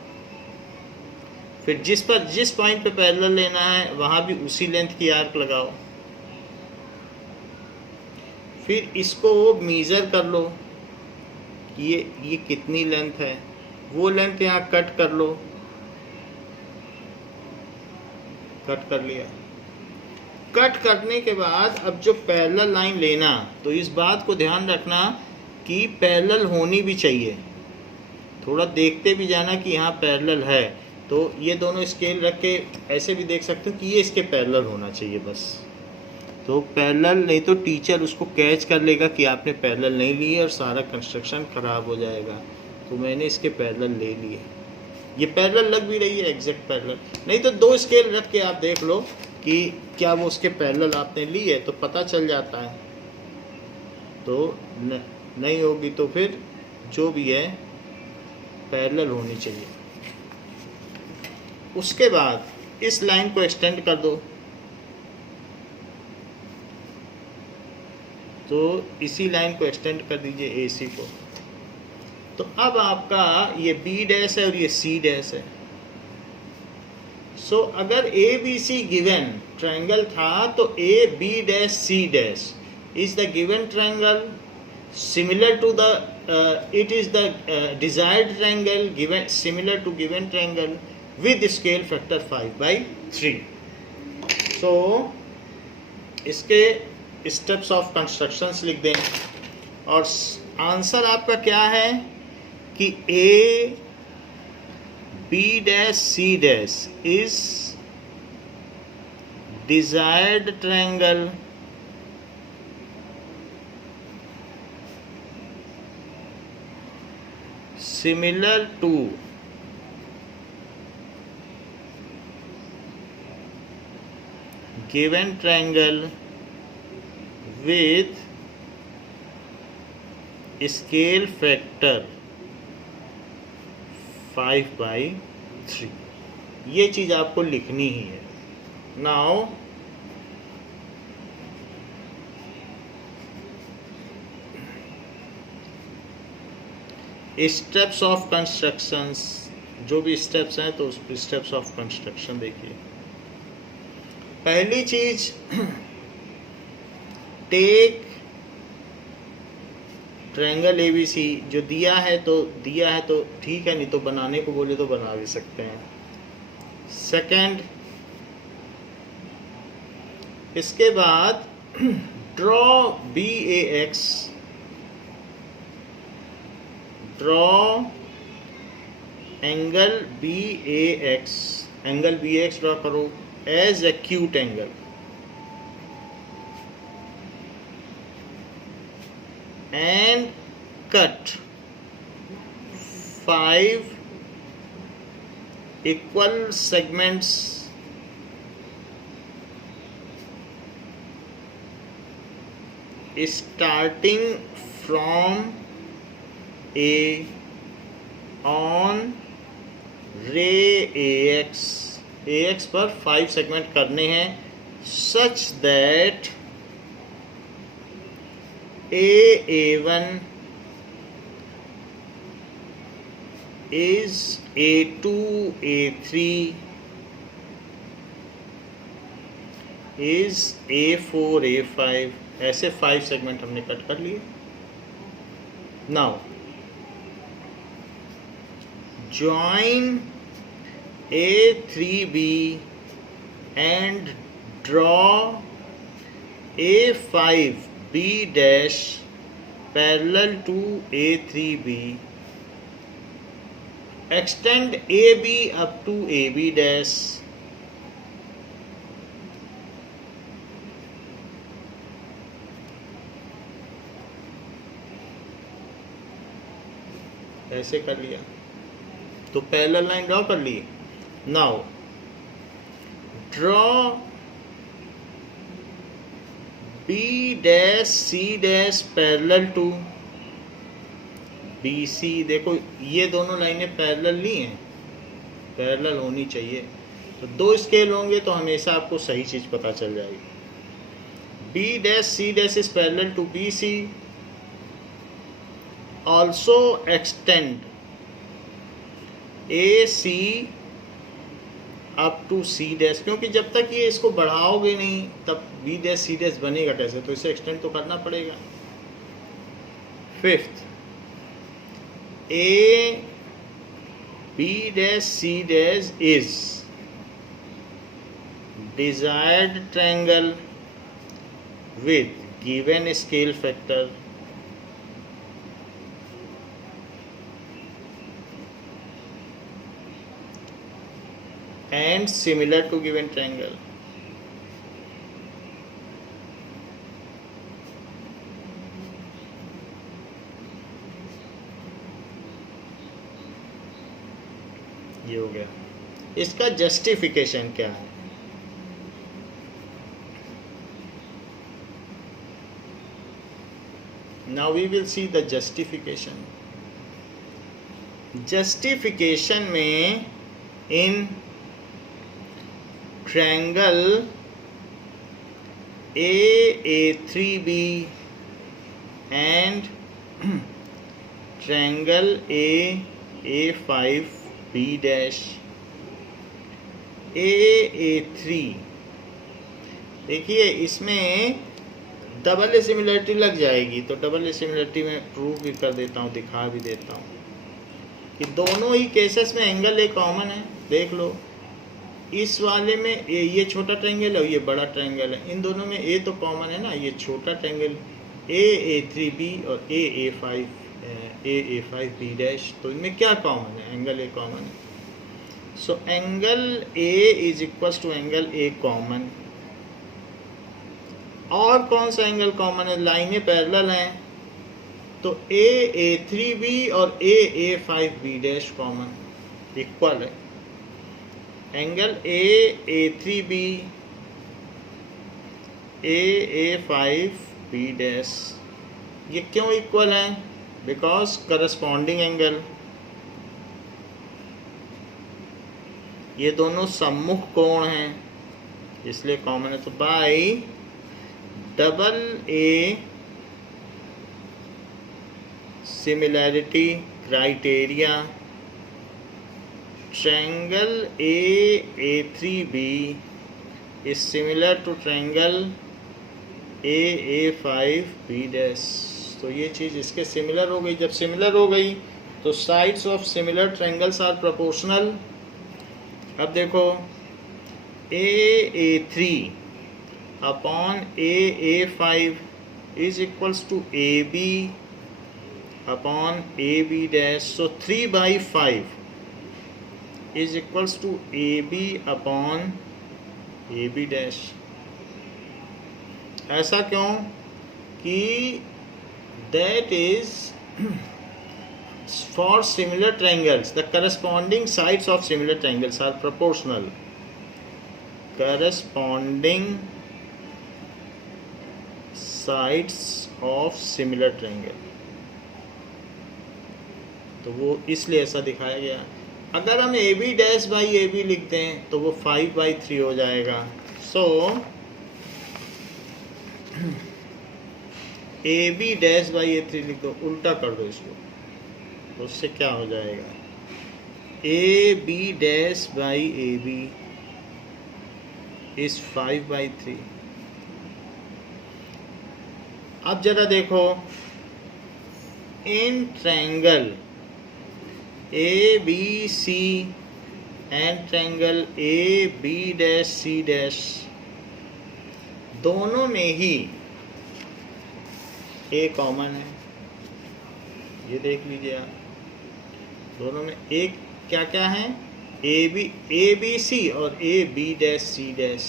फिर जिस पॉइंट पे पैरेलल लेना है वहाँ भी उसी लेंथ की आर्क लगाओ, फिर इसको मेज़र कर लो कि ये कितनी लेंथ है, वो लेंथ यहाँ कट कर लो, कट कर लिया। कट करने के बाद अब जो पैरेलल लाइन लेना, तो इस बात को ध्यान रखना कि पैरेलल होनी भी चाहिए, थोड़ा देखते भी जाना कि यहाँ पैरेलल है। तो ये दोनों स्केल रख के ऐसे भी देख सकते हो कि ये इसके पैरेलल होना चाहिए बस। तो पैरेलल नहीं तो टीचर उसको कैच कर लेगा कि आपने पैरेलल नहीं लिए और सारा कंस्ट्रक्शन ख़राब हो जाएगा। तो मैंने इसके पैरेलल ले लिए, ये पैरेलल लग भी रही है, एग्जैक्ट पैरेलल। नहीं तो 2 स्केल रख के आप देख लो कि क्या वो उसके पैरेलल आपने ली है, तो पता चल जाता है। तो नहीं होगी तो फिर जो भी है पैरेलल होनी चाहिए। उसके बाद इस लाइन को एक्सटेंड कर दो, तो इसी लाइन को एक्सटेंड कर दीजिए AC को। तो अब आपका ये B डैश है और ये C डैश है। सो अगर ABC गिवन ट्रायंगल था तो AB dash C dash is the given triangle similar to the it is the desired triangle given similar to given triangle with scale factor 5/3। so इसके स्टेप्स ऑफ कंस्ट्रक्शंस लिख दें और आंसर आपका क्या है कि A B dash C dash is desired triangle similar to given triangle with scale factor 5/3। ये चीज़ आपको लिखनी ही है। नाउ स्टेप्स ऑफ कंस्ट्रक्शंस, जो भी स्टेप्स हैं तो उस स्टेप्स ऑफ कंस्ट्रक्शन देखिए। पहली चीज, टेक ट्रायंगल ABC जो दिया है तो ठीक है, नहीं तो बनाने को बोले तो बना भी सकते हैं। सेकंड, इसके बाद draw BAX, draw angle BAX, angle BAX draw करो as acute angle. And cut 5 equal segments starting from A on ray AX पर 5 सेगमेंट करने हैं such that A1 is A2 A3 is A4 A5, ऐसे 5 सेगमेंट हमने कट कर लिए। Now join A3B and draw A5B dash parallel to A3B. Extend AB up to AB dash. ऐसे कर लिया तो पैरेलल लाइन ड्रॉ कर ली। Now draw B dash C dash parallel to BC। देखो ये दोनों लाइनें पैरेलल ली हैं, पैरेलल होनी चाहिए। तो 2 स्केल होंगे तो हमेशा आपको सही चीज़ पता चल जाएगी। B dash C dash is parallel to B C, also extend A C up to C dash, क्योंकि जब तक ये इसको बढ़ाओगे नहीं तब बी डैश सी डैश बनेगा कैसे, तो इसे एक्सटेंड तो करना पड़ेगा। Fifth, A B dash C dash is desired triangle with given scale factor and similar to given triangle. ये हो गया। इसका जस्टिफिकेशन क्या है? Now we will see the justification. Justification में in triangle A3B and triangle A5B dash A3, देखिए इसमें डबल सिमिलरिटी लग जाएगी, तो डबल सिमिलरिटी में प्रूव भी कर देता हूँ, दिखा भी देता हूँ कि दोनों ही केसेस में एंगल ए कॉमन है। देख लो, इस वाले में ये छोटा ट्रायंगल है और ये बड़ा ट्रायंगल है, इन दोनों में ए तो कॉमन है ना, ये छोटा ट्रायंगल A3B और A5B डैश, तो इनमें क्या कॉमन है? एंगल ए कॉमन है। So angle A is equals to angle A common. और कौन सा एंगल कॉमन है? लाइनें पैरेलल हैं, तो A3B और A5B डैश कॉमन, इक्वल है। एंगल A3B A5B डैश, ये क्यों इक्वल है? बिकॉज करस्पॉन्डिंग एंगल, ये दोनों सम्मुख कोण हैं, इसलिए कॉमन है। तो by double A similarity criteria, triangle A3B is similar to triangle A5B dash। तो ये चीज़ इसके सिमिलर हो गई। जब सिमिलर हो गई तो sides of similar triangles are proportional. अब देखो, A3 upon A5 is equals to AB upon AB dash. So 3/5 is equals to AB upon AB dash. ऐसा क्यों? कि that is for similar triangles the corresponding sides of similar triangles are proportional. Corresponding sides of similar triangle, तो वो इसलिए ऐसा दिखाया गया। अगर हम AB डैश बाई AB लिखते हैं तो वो 5/3 हो जाएगा। सो AB डैश बाई A3 लिख दो, उल्टा कर दो इसको, तो उससे क्या हो जाएगा? AB dash by AB is 5/3। अब जरा देखो, in triangle ABC and triangle AB dash C dash, दोनों में ही A कॉमन है। ये देख लीजिए आप, दोनों में एक क्या क्या है? ABC और AB डैश C डैश।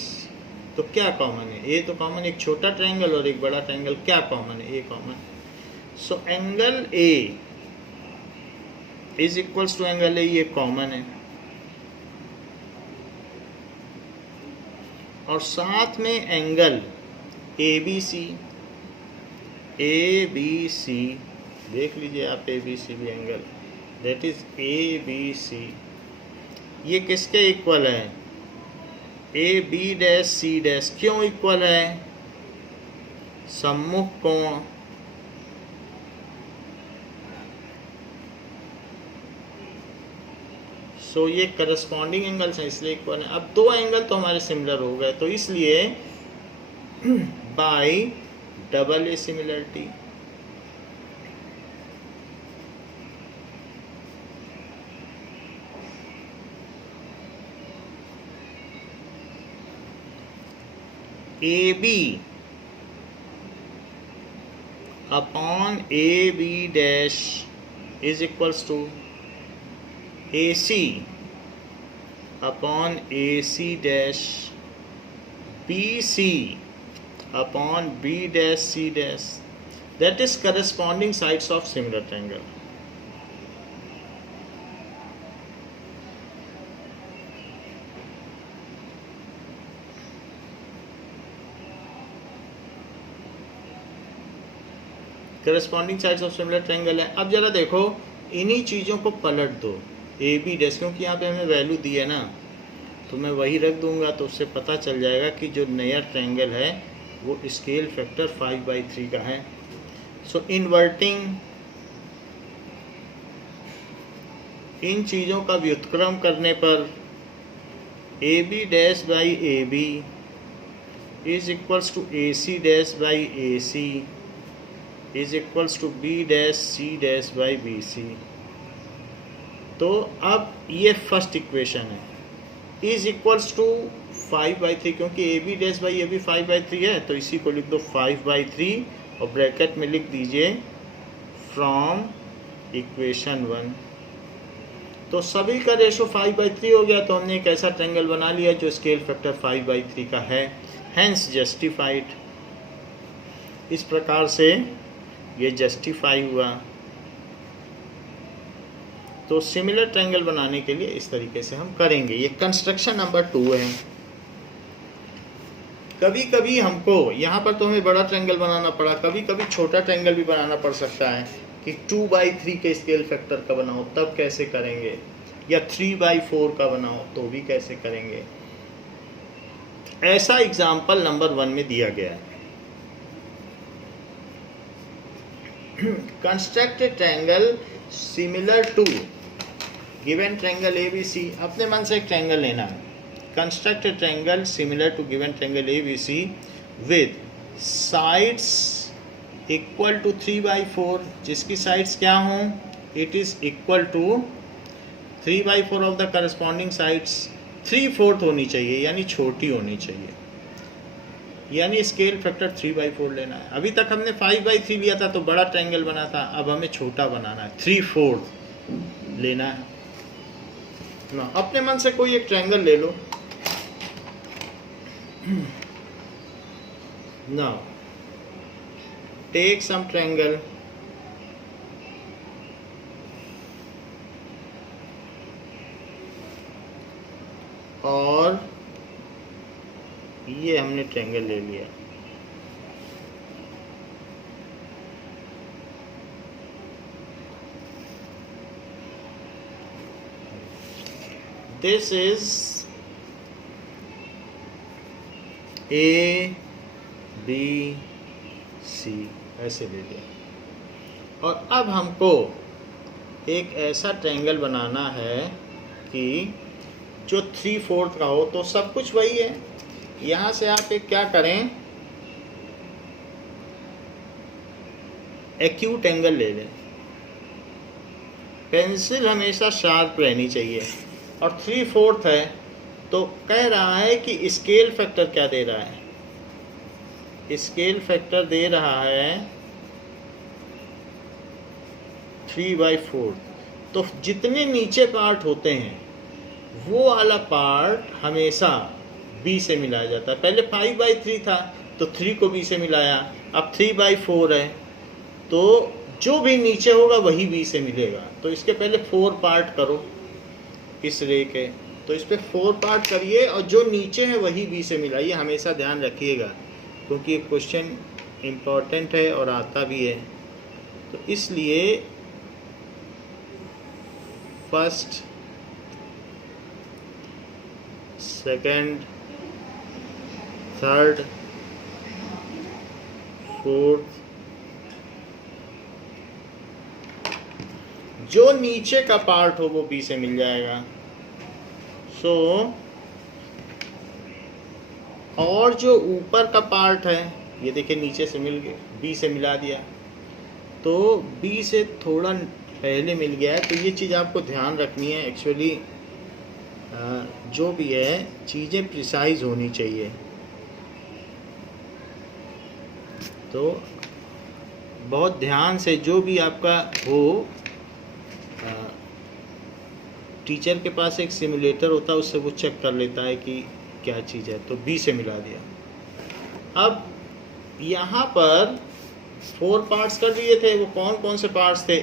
तो क्या कॉमन है? A तो कॉमन, एक छोटा ट्रायंगल और एक बड़ा ट्रायंगल, क्या कॉमन है? A common. So angle A is equals to angle A, ये कॉमन है। और साथ में एंगल ABC देख लीजिए आप, ABC भी एंगल, दैट इज ABC ये किसके इक्वल है? A B dash C dash. क्यों इक्वल है? सम्मुख कोण। सो ये करस्पॉन्डिंग एंगल्स हैं इसलिए इक्वल है। अब दो एंगल तो हमारे सिमिलर हो गए, तो इसलिए by double A similarity A B upon A B dash is equals to A C upon A C dash B C upon B dash C dash, that is corresponding sides of similar triangle. Corresponding sides of similar triangle है। अब जरा देखो, इन्हीं चीज़ों को पलट दो, ए बी डैश, क्योंकि यहाँ पे हमें वैल्यू दी है ना, तो मैं वही रख दूंगा, तो उससे पता चल जाएगा कि जो नया ट्रायंगल है वो स्केल फैक्टर 5/3 का है। सो इन्वर्टिंग इन चीज़ों का व्युत्क्रम करने पर A B dash by A B is equals to A C dash by A C is equals to B dash C dash by B C. तो अब ये फर्स्ट इक्वेशन है, इज इक्वल्स टू 5/3, क्योंकि A B dash by A B 5/3 है, तो इसी को लिख दो 5/3 और ब्रैकेट में लिख दीजिए फ्रॉम इक्वेशन 1। तो सभी का रेशो 5/3 हो गया, तो हमने एक ऐसा ट्रायंगल बना लिया जो स्केल फैक्टर 5/3 का है, हैंस जस्टिफाइड। इस प्रकार से ये जस्टिफाई हुआ। तो सिमिलर ट्रायंगल बनाने के लिए इस तरीके से हम करेंगे। ये कंस्ट्रक्शन नंबर 2 है। कभी कभी हमको यहाँ पर तो हमें बड़ा ट्रायंगल बनाना पड़ा, कभी कभी छोटा ट्रायंगल भी बनाना पड़ सकता है कि 2/3 के स्केल फैक्टर का बनाओ, तब कैसे करेंगे, या 3/4 का बनाओ तो भी कैसे करेंगे। ऐसा एग्जाम्पल नंबर 1 में दिया गया है। Construct a triangle similar to given triangle ABC। अपने मन से एक ट्रायंगल लेना है। Construct a triangle similar to given triangle ABC with sides equal to 3/4, जिसकी साइड्स क्या हों, it is equal to 3/4 of the corresponding sides 3/4 होनी चाहिए, यानी छोटी होनी चाहिए, यानी स्केल फैक्टर 3/4 लेना है। अभी तक हमने 5/3 लिया था तो बड़ा ट्रायंगल बना था, अब हमें छोटा बनाना है, 3/4 लेना है ना। अपने मन से कोई एक ट्रायंगल ले लो ना, टेक सम ट्रायंगल और ये हमने ट्रायंगल ले लिया। This is A B C, ऐसे ले लिया। और अब हमको एक ऐसा ट्रायंगल बनाना है कि जो 3/4 का हो, तो सब कुछ वही है। यहाँ से आप एक क्या करें, एक्यूट एंगल ले लें। पेंसिल हमेशा शार्प रहनी चाहिए, और 3/4 है तो कह रहा है कि स्केल फैक्टर क्या दे रहा है, स्केल फैक्टर दे रहा है 3/4। तो जितने नीचे पार्ट होते हैं वो वाला पार्ट हमेशा B से मिलाया जाता है। पहले 5/3 था तो 3 को B से मिलाया, अब 3/4 है तो जो भी नीचे होगा वही B से मिलेगा। तो इसके पहले 4 पार्ट करो इस रे के, तो इस पे 4 पार्ट करिए और जो नीचे है वही B से मिलाइए। हमेशा ध्यान रखिएगा क्योंकि ये क्वेश्चन इम्पोर्टेंट है और आता भी है, तो इसलिए फर्स्ट सेकंड, थर्ड, फोर्थ, जो नीचे का पार्ट हो वो बी से मिल जाएगा। सो और जो ऊपर का पार्ट है ये देखिए नीचे से मिल गया, बी से मिला दिया, तो बी से थोड़ा पहले मिल गया है। तो ये चीज़ आपको ध्यान रखनी है। एक्चुअली जो भी है चीज़ें प्रिसाइज होनी चाहिए। तो बहुत ध्यान से जो भी आपका हो, टीचर के पास एक सिमुलेटर होता है, उससे वो चेक कर लेता है कि क्या चीज़ है। तो बी से मिला दिया। अब यहाँ पर 4 पार्ट्स कर दिए थे। वो कौन कौन से पार्ट्स थे?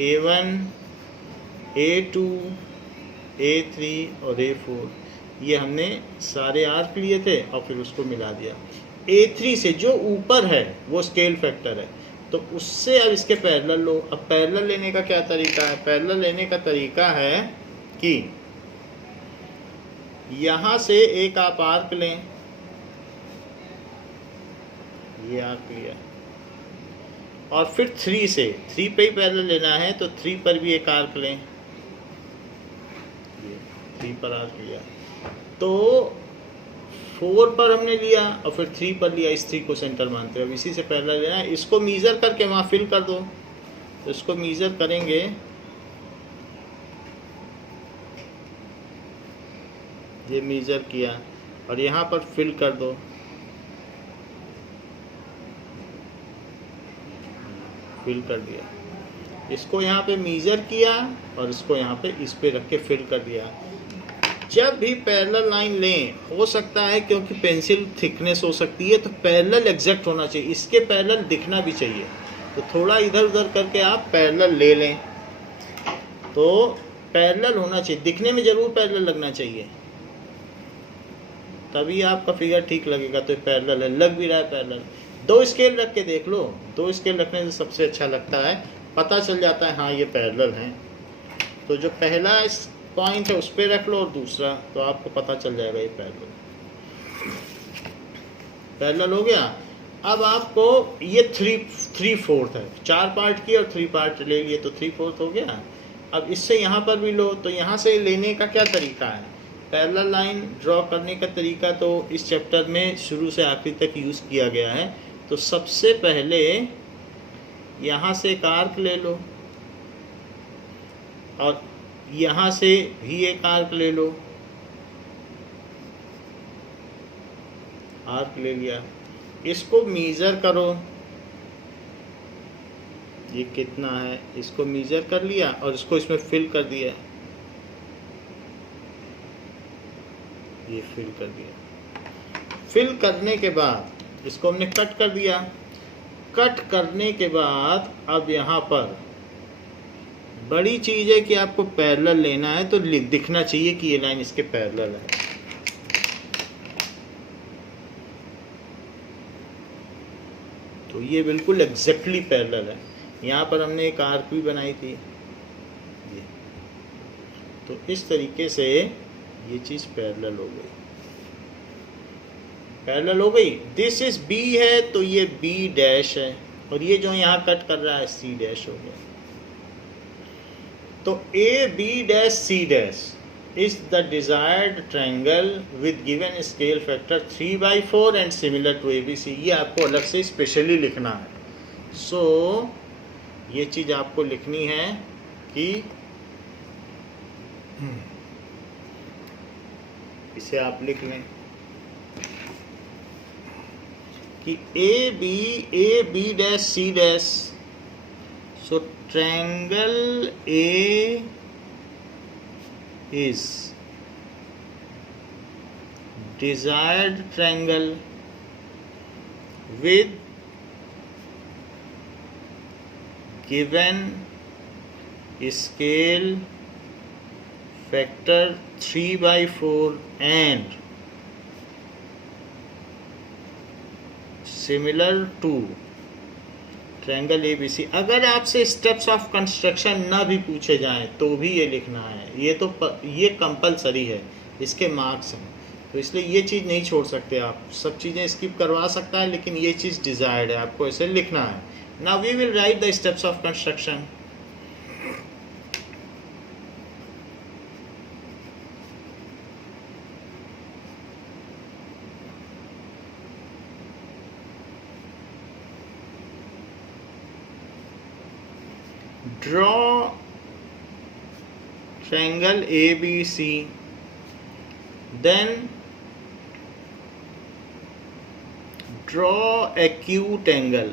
A1, A2, A3 और A4। ये हमने सारे आर्क लिए थे और फिर उसको मिला दिया। A3 से जो ऊपर है वो स्केल फैक्टर है, तो उससे अब इसके पैरेलल लो। अब पैरेलल लेने का क्या तरीका है? पैरेलल लेने का तरीका है कि यहाँ से एक आप आर्क लें, ये आर्क लिया, और फिर 3 से 3 पे ही पैरेलल लेना है, तो 3 पर भी एक आर्क लें, ये 3 पर आर्क लिया, तो 4 पर हमने लिया और फिर 3 पर लिया। इस 3 को सेंटर मानते हैं। अब इसी से पैरेलल लेना है। इसको मीज़र करके वहाँ फिल कर दो। तो इसको मीज़र करेंगे, ये मीज़र किया और यहाँ पर फिल कर दो। फिल कर दिया। इसको यहाँ पे मीज़र किया और इसको यहाँ पे इस पे रख के फिल कर दिया। जब भी पैरेलल लाइन लें, हो सकता है क्योंकि पेंसिल थिकनेस हो सकती है, तो पैरेलल एग्जैक्ट होना चाहिए, इसके पैरेलल दिखना भी चाहिए। तो थोड़ा इधर उधर करके आप पैरेलल ले लें, तो पैरेलल होना चाहिए, दिखने में ज़रूर पैरेलल लगना चाहिए, तभी आपका फिगर ठीक लगेगा। तो पैरेलल है, लग भी रहा है पैरेलल। 2 स्केल रख के देख लो। 2 स्केल रखने से सबसे अच्छा लगता है, पता चल जाता है हाँ ये पैरेलल हैं। तो जो पहला पॉइंट है उस पर रख लो और दूसरा, तो आपको पता चल जाएगा ये पैरेलल हो गया। अब आपको ये 3/4 है, 4 पार्ट की और 3 पार्ट ले लिए तो 3/4 हो गया। अब इससे यहाँ पर भी लो, तो यहाँ से लेने का क्या तरीका है? पैरेलल लाइन ड्रॉ करने का तरीका तो इस चैप्टर में शुरू से आखिरी तक यूज़ किया गया है। तो सबसे पहले यहाँ से एक आर्क ले लो और यहाँ से भी एक आर्क ले लो। आर्क ले लिया, इसको मीज़र करो, ये कितना है इसको मीज़र कर लिया और इसको इसमें फिल कर दिया। ये फिल कर दिया। फिल करने के बाद इसको हमने कट कर दिया। कट करने के बाद अब यहाँ पर बड़ी चीज़ है कि आपको पैरेलल लेना है, तो दिखना चाहिए कि ये लाइन इसके पैरेलल है। तो ये बिल्कुल एग्जैक्टली पैरेलल है। यहाँ पर हमने एक आर्क भी बनाई थी ये, तो इस तरीके से ये चीज़ पैरेलल हो गई। पैरेलल हो गई। दिस इज बी है तो ये बी डैश है, और ये जो यहाँ कट कर रहा है सी डैश हो गया। तो A B dash C dash is the desired triangle with given scale factor 3/4 and similar to ABC। ये आपको अलग से स्पेशली लिखना है। सो ये चीज़ आपको लिखनी है कि इसे आप लिख लें कि A B dash C dash. So triangle A is desired triangle with given scale factor 3/4 and similar to triangle ABC। अगर आपसे स्टेप्स ऑफ कंस्ट्रक्शन ना भी पूछे जाएं तो भी ये लिखना है। ये कंपलसरी है। इसके मार्क्स हैं। तो इसलिए ये चीज़ नहीं छोड़ सकते आप, सब चीज़ें स्किप करवा सकता है, लेकिन ये चीज़ डिज़ायर्ड है, आपको ऐसे लिखना है। Now we will write the steps of construction. Draw triangle ABC, then draw acute angle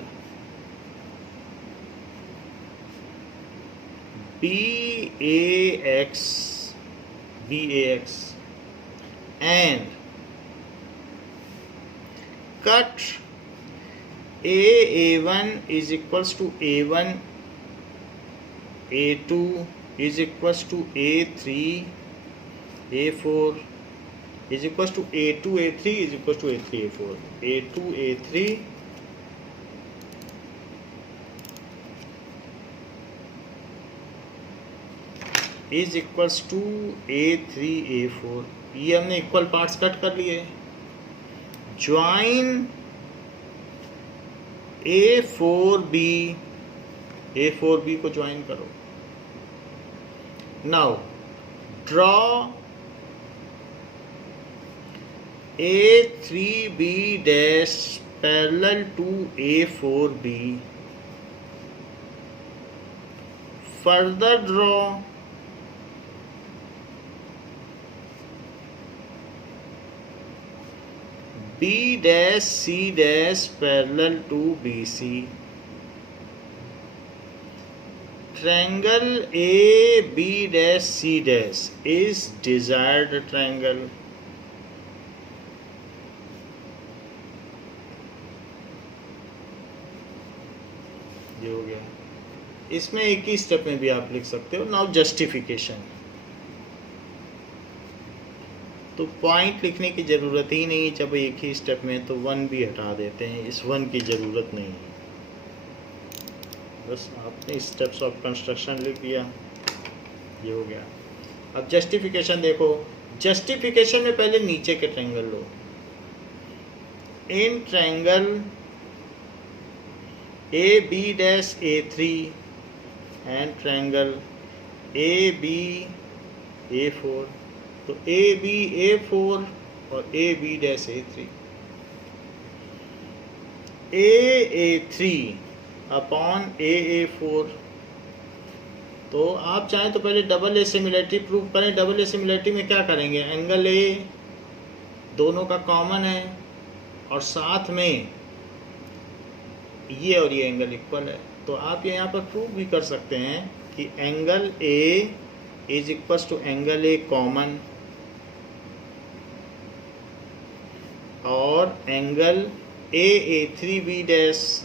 BAX and cut AA1 is equals to A1, A2 is equals to A3, A4 is equals to A2, A3 is equals to A3, A4, A2, A3 is equals to A3, A4। ये हमने इक्वल पार्ट्स कट कर लिए। ज्वाइन A4B को ज्वाइन करो। Now draw A3B dash parallel to A4B। Further draw B dash C dash parallel to BC। Triangle AB dash C dash is desired triangle। ये हो गया। इसमें एक ही स्टेप में भी आप लिख सकते हो। नाउ जस्टिफिकेशन, तो पॉइंट लिखने की ज़रूरत ही नहीं जब एक ही स्टेप में, तो 1 भी हटा देते हैं, इस 1 की ज़रूरत नहीं है। बस आपने स्टेप्स ऑफ कंस्ट्रक्शन लिख दिया, ये हो गया। अब जस्टिफिकेशन देखो। जस्टिफिकेशन में पहले नीचे के triangle low. In triangle AB dash A3 and triangle AB A4, तो AB A4 और AB dash A3, AA3 upon AA4। तो आप चाहें तो पहले डबल ए सिमिलरिटी प्रूव करें। डबल ए सिमिलरिटी में क्या करेंगे, एंगल ए दोनों का कॉमन है और साथ में ये और ये एंगल इक्वल है, तो आप ये यहाँ पर प्रूव भी कर सकते हैं कि angle A is equal to angle A common और angle A3B dash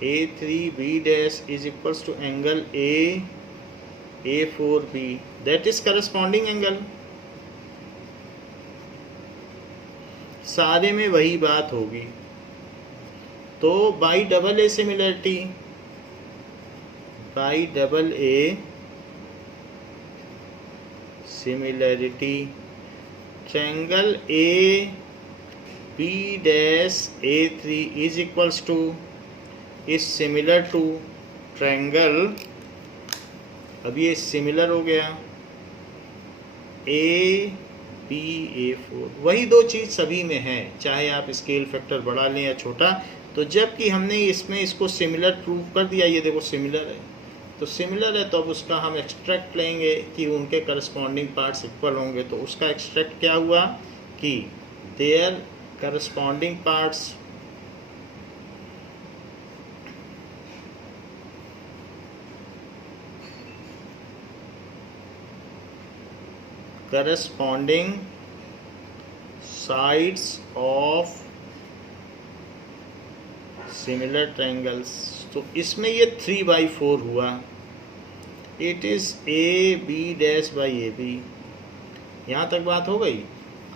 A3B dash is equal to angle A4B, that is corresponding angle. सारे में वही बात होगी। तो by double A similarity, by double A similarity triangle AB dash A3 is equals to is similar to triangle, अब ये सिमिलर हो गया ABA4। वही दो चीज़ सभी में है, चाहे आप स्केल फैक्टर बढ़ा लें या छोटा। तो जबकि हमने इसमें इसको सिमिलर प्रूव कर दिया, ये देखो सिमिलर है, तो सिमिलर है तो अब उसका हम एक्सट्रैक्ट लेंगे कि उनके करस्पॉन्डिंग पार्ट्स इक्वल होंगे। तो उसका एक्सट्रैक्ट क्या हुआ कि their corresponding parts corresponding sides of similar triangles। तो इसमें ये 3/4 हुआ, it is AB dash by AB। यहाँ तक बात हो गई।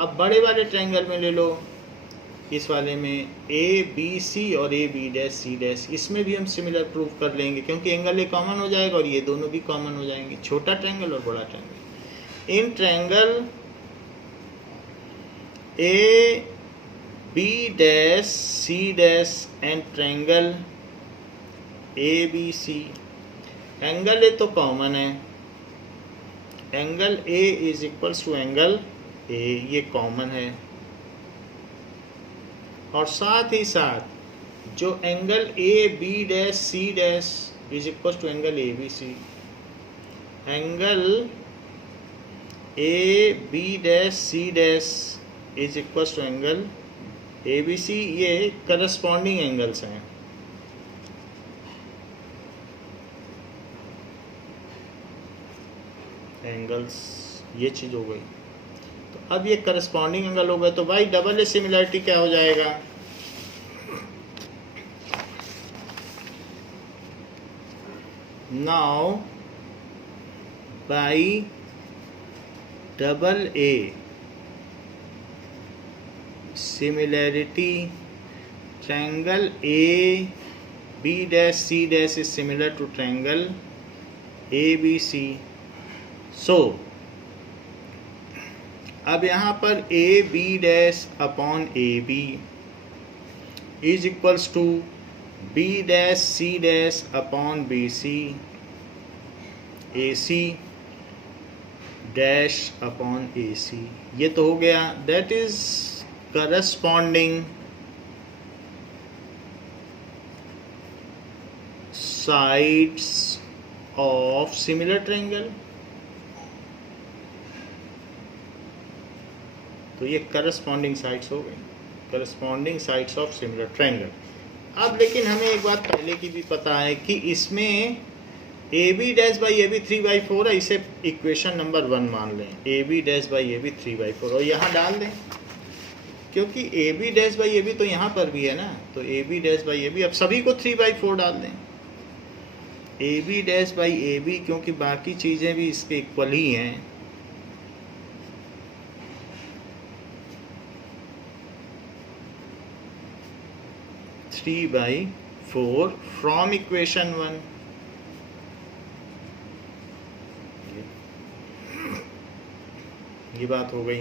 अब बड़े वाले ट्रायंगल में ले लो, इस वाले में ए बी सी और A B dash C dash, इसमें भी हम सिमिलर प्रूव कर लेंगे क्योंकि एंगल ए कॉमन हो जाएगा और ये दोनों भी कॉमन हो जाएंगे, छोटा ट्रायंगल और बड़ा triangle. In triangle A B dash C dash and triangle A B C, angle A तो कॉमन है, angle A is equals to angle A, ये कॉमन है, और साथ ही साथ जो angle A B dash C dash is equal to angle A B C, angle A B dash C dash is equal to angle A B C, ये करस्पॉन्डिंग एंगल्स हैं। एंगल्स ये चीज हो गई, तो अब ये करस्पॉन्डिंग एंगल हो गए, तो भाई डबल ए सिमिलरिटी क्या हो जाएगा, now by double A similarity triangle A B dash C dash is similar to triangle A B C. So अब यहाँ पर A B dash upon A B is equals to B dash C dash upon B C, A C dash upon A C, ये तो हो गया, that is corresponding sides of similar triangle. तो ये करस्पॉन्डिंग साइड्स हो गई, corresponding sides of similar triangle. अब लेकिन हमें एक बात पहले की भी पता है कि इसमें A B dash by A B 3/4 है, इसे इक्वेशन नंबर 1 मान लें, A B dash by A B 3/4, और यहाँ डाल दें क्योंकि A B dash by A B तो यहाँ पर भी है ना, तो A B dash by A B, अब सभी को 3/4 डाल दें, A B dash by A B, क्योंकि बाकी चीज़ें भी इसके इक्वल ही हैं, थ्री बाई 4 फ्रॉम इक्वेशन 1। ये बात हो गई,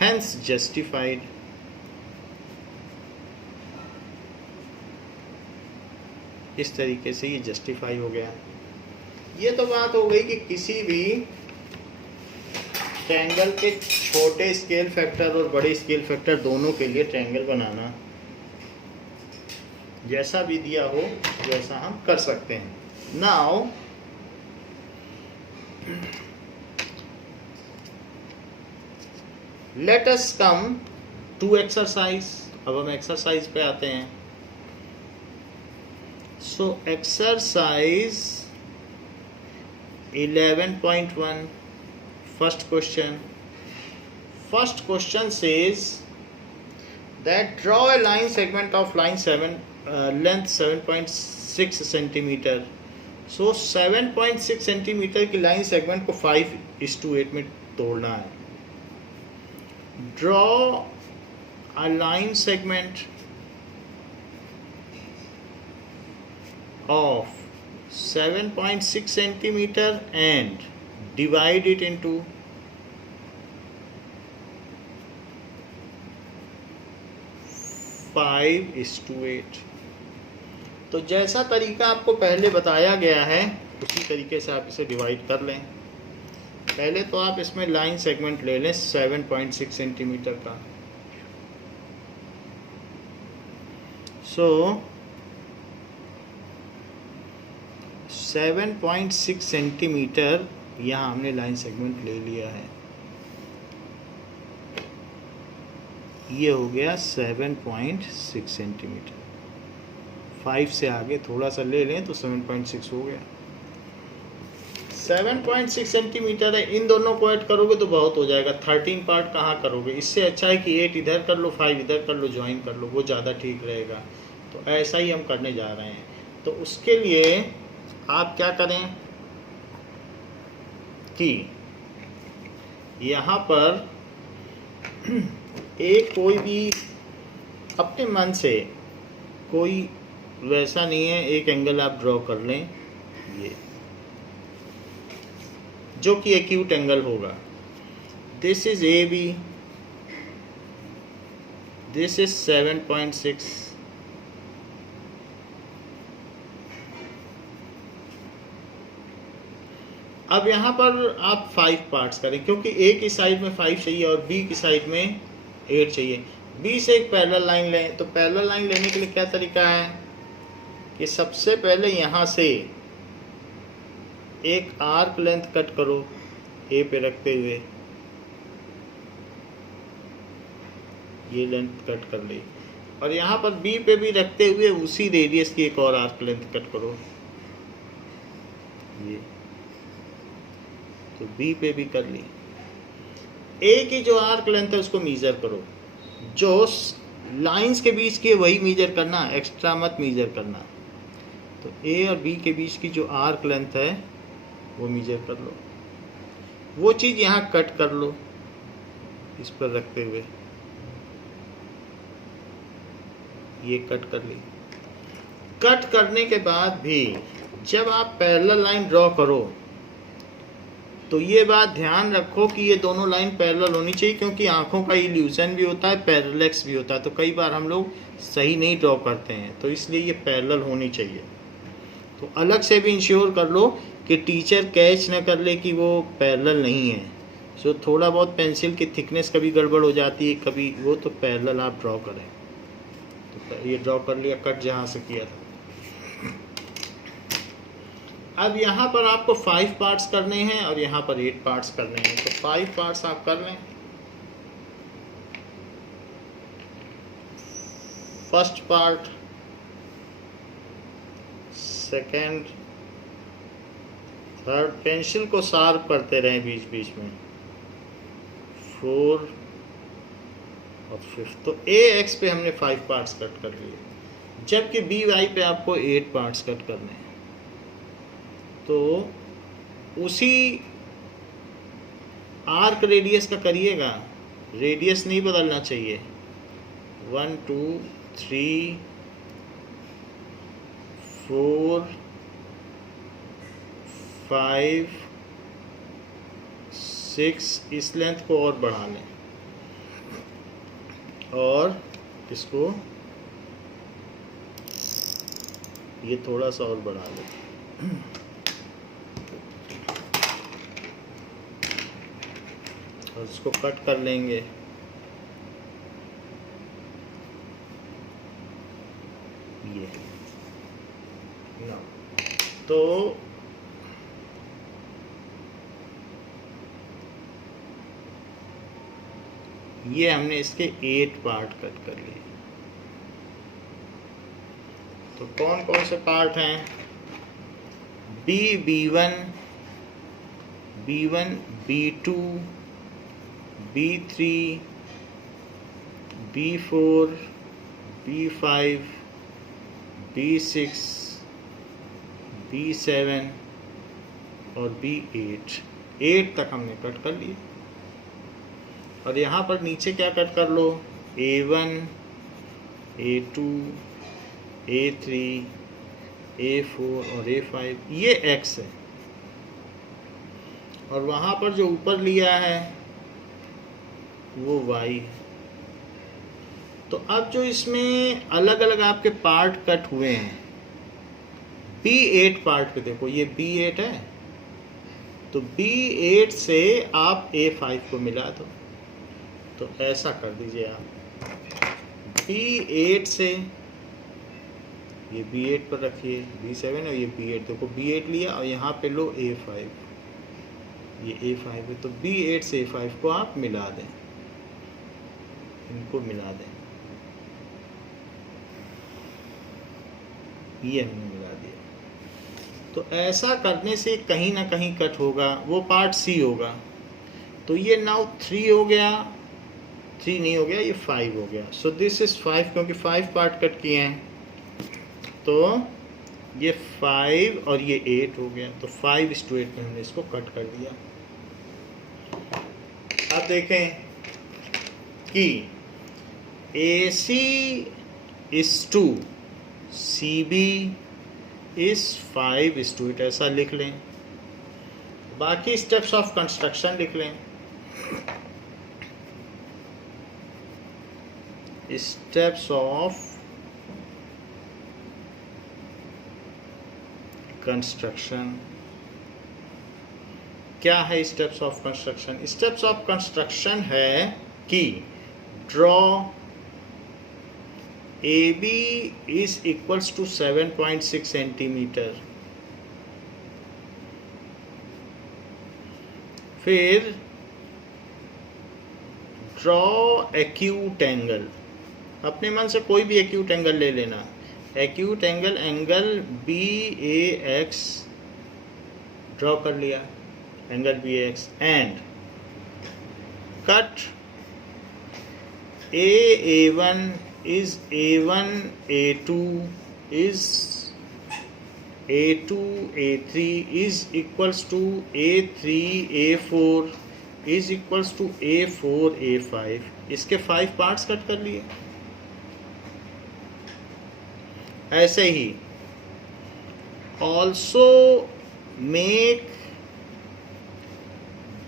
हेंस जस्टिफाइड। इस तरीके से ये जस्टिफाई हो गया। ये तो बात हो गई कि किसी भी ट्रायंगल के छोटे स्केल फैक्टर और बड़े स्केल फैक्टर दोनों के लिए ट्रायंगल बनाना, जैसा भी दिया हो वैसा हम कर सकते हैं। Now let us come to exercise. अब हम एक्सरसाइज पे आते हैं। So exercise 11.1 first question. First question says that draw a line segment of line 7 length 7.6 centimeter. So 7.6 centimeter की लाइन सेगमेंट को 5:8 में तोड़ना है। Draw a line segment of 7.6 centimeter and divide it into 5:8। तो जैसा तरीका आपको पहले बताया गया है उसी तरीके से आप इसे डिवाइड कर लें। पहले तो आप इसमें लाइन सेगमेंट ले लें 7.6 सेंटीमीटर का। सो 7.6 सेंटीमीटर यहाँ हमने लाइन सेगमेंट ले लिया है। ये हो गया 7.6 सेंटीमीटर। 5 से आगे थोड़ा सा ले लें तो 7.6 हो गया। 7.6 सेंटीमीटर है, इन दोनों को ऐड करोगे तो बहुत हो जाएगा। 13 पार्ट कहाँ करोगे? इससे अच्छा है कि 8 इधर कर लो, 5 इधर कर लो, ज्वाइन कर लो, वो ज़्यादा ठीक रहेगा। तो ऐसा ही हम करने जा रहे हैं। तो उसके लिए आप क्या करें कि यहाँ पर एक कोई भी अपने मन से, कोई वैसा नहीं है, एक एंगल आप ड्रॉ कर लें ये, जो कि एक्यूट एंगल होगा। This is A B, this is 7.6, अब यहाँ पर आप 5 पार्ट्स करें, क्योंकि ए की साइड में 5 चाहिए और बी की साइड में 8 चाहिए। बी से एक पैरेलल लाइन लें, तो पैरेलल लाइन लेने के लिए क्या तरीका है कि सबसे पहले यहाँ से एक आर्क लेंथ कट करो ए पे रखते हुए, ये लेंथ कट कर ली, और यहाँ पर बी पे भी रखते हुए उसी रेडियस की एक और आर्क लेंथ कट करो, ये तो बी पे भी कर ली। ए की जो आर्क लेंथ है उसको मीजर करो, जो लाइंस के बीच की वही मीजर करना, एक्स्ट्रा मत मीजर करना। तो ए और बी के बीच की जो आर्क लेंथ है वो मीजर कर लो, वो चीज़ यहाँ कट कर लो इस पर रखते हुए, ये कट कर ली। कट करने के बाद भी जब आप पैरेलल लाइन ड्रॉ करो तो ये बात ध्यान रखो कि ये दोनों लाइन पैरेलल होनी चाहिए, क्योंकि आंखों का इल्यूजन भी होता है, पैरेलैक्स भी होता है, तो कई बार हम लोग सही नहीं ड्रॉ करते हैं, तो इसलिए ये पैरेलल होनी चाहिए। तो अलग से भी इंश्योर कर लो कि टीचर कैच न कर ले कि वो पैरेलल नहीं है। सो थोड़ा बहुत पेंसिल की थिकनेस कभी गड़बड़ हो जाती है कभी, वो तो पैरेलल आप ड्रॉ करें। तो ये ड्रॉ कर लिया, कट जहाँ से किया था। अब यहाँ पर आपको 5 पार्ट्स करने हैं और यहाँ पर 8 पार्ट्स करने हैं, तो 5 पार्ट्स आप कर लें। First part, second, third, pencil को शार्प करते रहें बीच बीच में, 4 और 5th। तो ए एक्स पे हमने 5 पार्ट्स कट कर लिए, जबकि बी वाई पे आपको 8 पार्ट्स कट करने हैं। तो उसी आर्क रेडियस का करिएगा, रेडियस नहीं बदलना चाहिए। 1 2 3 4 5 6, इस लेंथ को और बढ़ा लें और इसको ये थोड़ा सा और बढ़ा लें, और इसको कट कर लेंगे। ये ना, तो ये हमने इसके 8 पार्ट कट कर लिए। तो कौन कौन से पार्ट हैं? B1, B1, B2, B3, B4, B5, B6, B7 और B8, 8 तक हमने कट कर लिए। और यहाँ पर नीचे क्या कट कर लो? A1, A2, A3, A4 और A5, ये X है। और वहाँ पर जो ऊपर लिया है वो Y है। तो अब जो इसमें अलग अलग आपके पार्ट कट हुए हैं, B8 पार्ट पे देखो, ये B8 है, तो B8 से आप A5 को मिला दो। तो ऐसा कर दीजिए आप, B8 से ये B8 पर रखिए, B7 है, ये B8, देखो B8 लिया और यहाँ पे लो A5, ये A5 है, तो B8 से A5 को आप मिला दें, इनको मिला दें, ये हमने मिला दिया। तो ऐसा करने से कहीं ना कहीं कट होगा, वो पार्ट C होगा। तो ये नाउ 3 हो गया, 3 नहीं हो गया, ये 5 हो गया। सो दिस इज 5, क्योंकि 5 पार्ट कट किए हैं, तो ये 5 और ये 8 हो गया। तो 5:8 में हमने इसको कट कर दिया। अब देखें कि AC is 2, CB is 5:8, ऐसा लिख लें। बाकी स्टेप्स ऑफ कंस्ट्रक्शन लिख लें। स्टेप्स ऑफ कंस्ट्रक्शन क्या है? Steps of construction, steps of construction है कि draw AB is equals to 7.6 centimetre. फिर ड्रॉ एक्यूट एंगल, अपने मन से कोई भी एक्यूट एंगल ले लेना। एक्यूट एंगल BAX ड्रॉ कर लिया, angle BAX, and cut A1 is A1 A2 is A2 A3 is equals to A3 A4 is equals to A4 A5। इसके 5 पार्ट्स कट कर लिए। ऐसे ही also make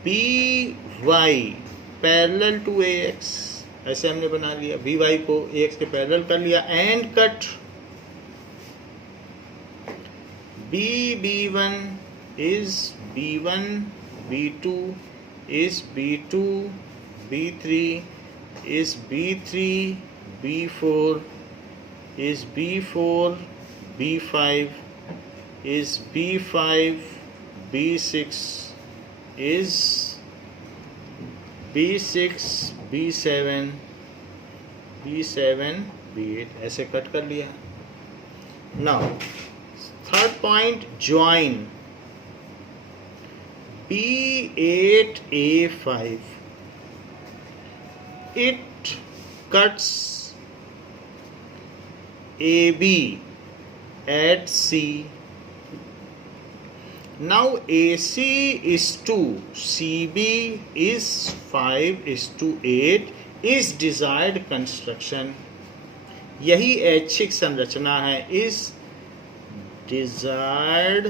BY parallel to AX, ऐसे हमने बना लिया। BY को AX के पैरेलल कर लिया and cut B1 is B1, B2 is B2, B3 is B3, B4 is B4, B5 is B5, B6 is B6, B7, B7, B8, ऐसे कट कर लिया। Now third point, join B8 A5, it cuts AB at C. Now AC is 2, CB is 5:8 is desired construction। यही ऐच्छिक संरचना है, is desired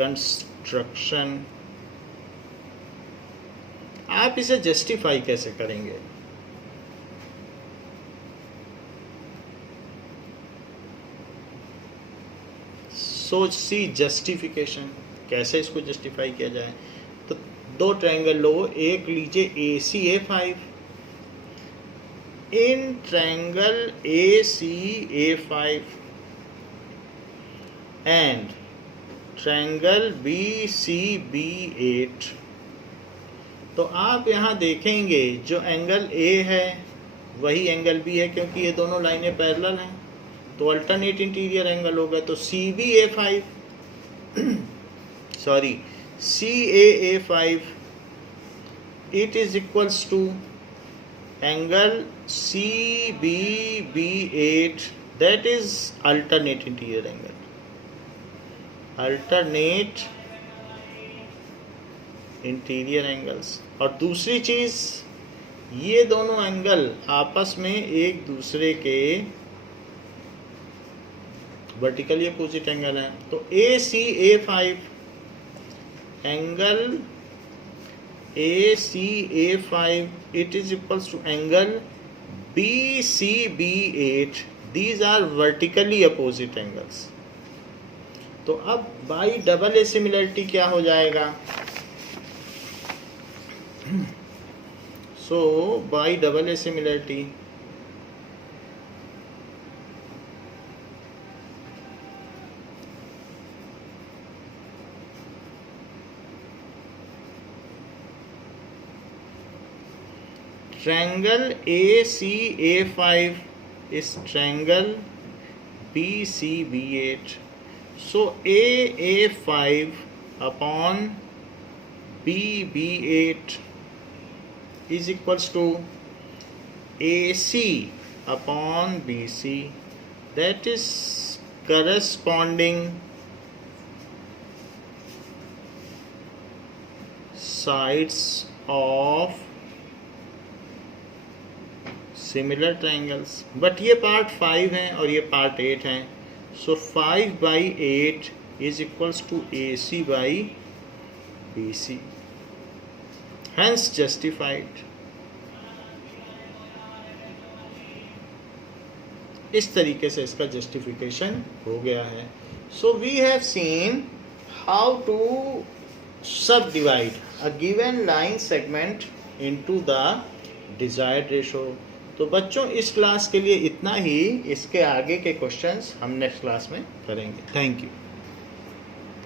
construction। आप इसे जस्टिफाई कैसे करेंगे? सोच सी जस्टिफिकेशन, कैसे इसको जस्टिफाई किया जाए। तो दो ट्रायंगल लो, एक लीजिए ACA5, in triangle ACA5 and triangle BCB8, तो आप यहाँ देखेंगे जो एंगल A है वही एंगल B है, क्योंकि ये दोनों लाइनें पैरेलल हैं, तो अल्टरनेट इंटीरियर एंगल होगा। तो CBA5 sorry CAA5 it is equals to angle CBB8, that is alternate interior angle, alternate interior angles. और दूसरी चीज, ये दोनों एंगल आपस में एक दूसरे के वर्टिकली अपोजिट एंगल है। तो ACA5 angle ACA5 it is equals to angle BCB8, these are vertically opposite angles. तो अब बाई डबल ए सिमिलरिटी क्या हो जाएगा? So by double A similarity triangle ACA5 is triangle BCB8. So AA5 upon BB8 is equals to AC upon BC, that is corresponding sides of similar triangles, but ये पार्ट 5 है और ये पार्ट 8 है, so 5/8 is equals to AC by BC, hence justified। इस तरीके से इसका जस्टिफिकेशन हो गया है। So we have seen how to subdivide a given line segment into the desired ratio. तो बच्चों इस क्लास के लिए इतना ही, इसके आगे के क्वेश्चंस हम नेक्स्ट क्लास में करेंगे। Thank you.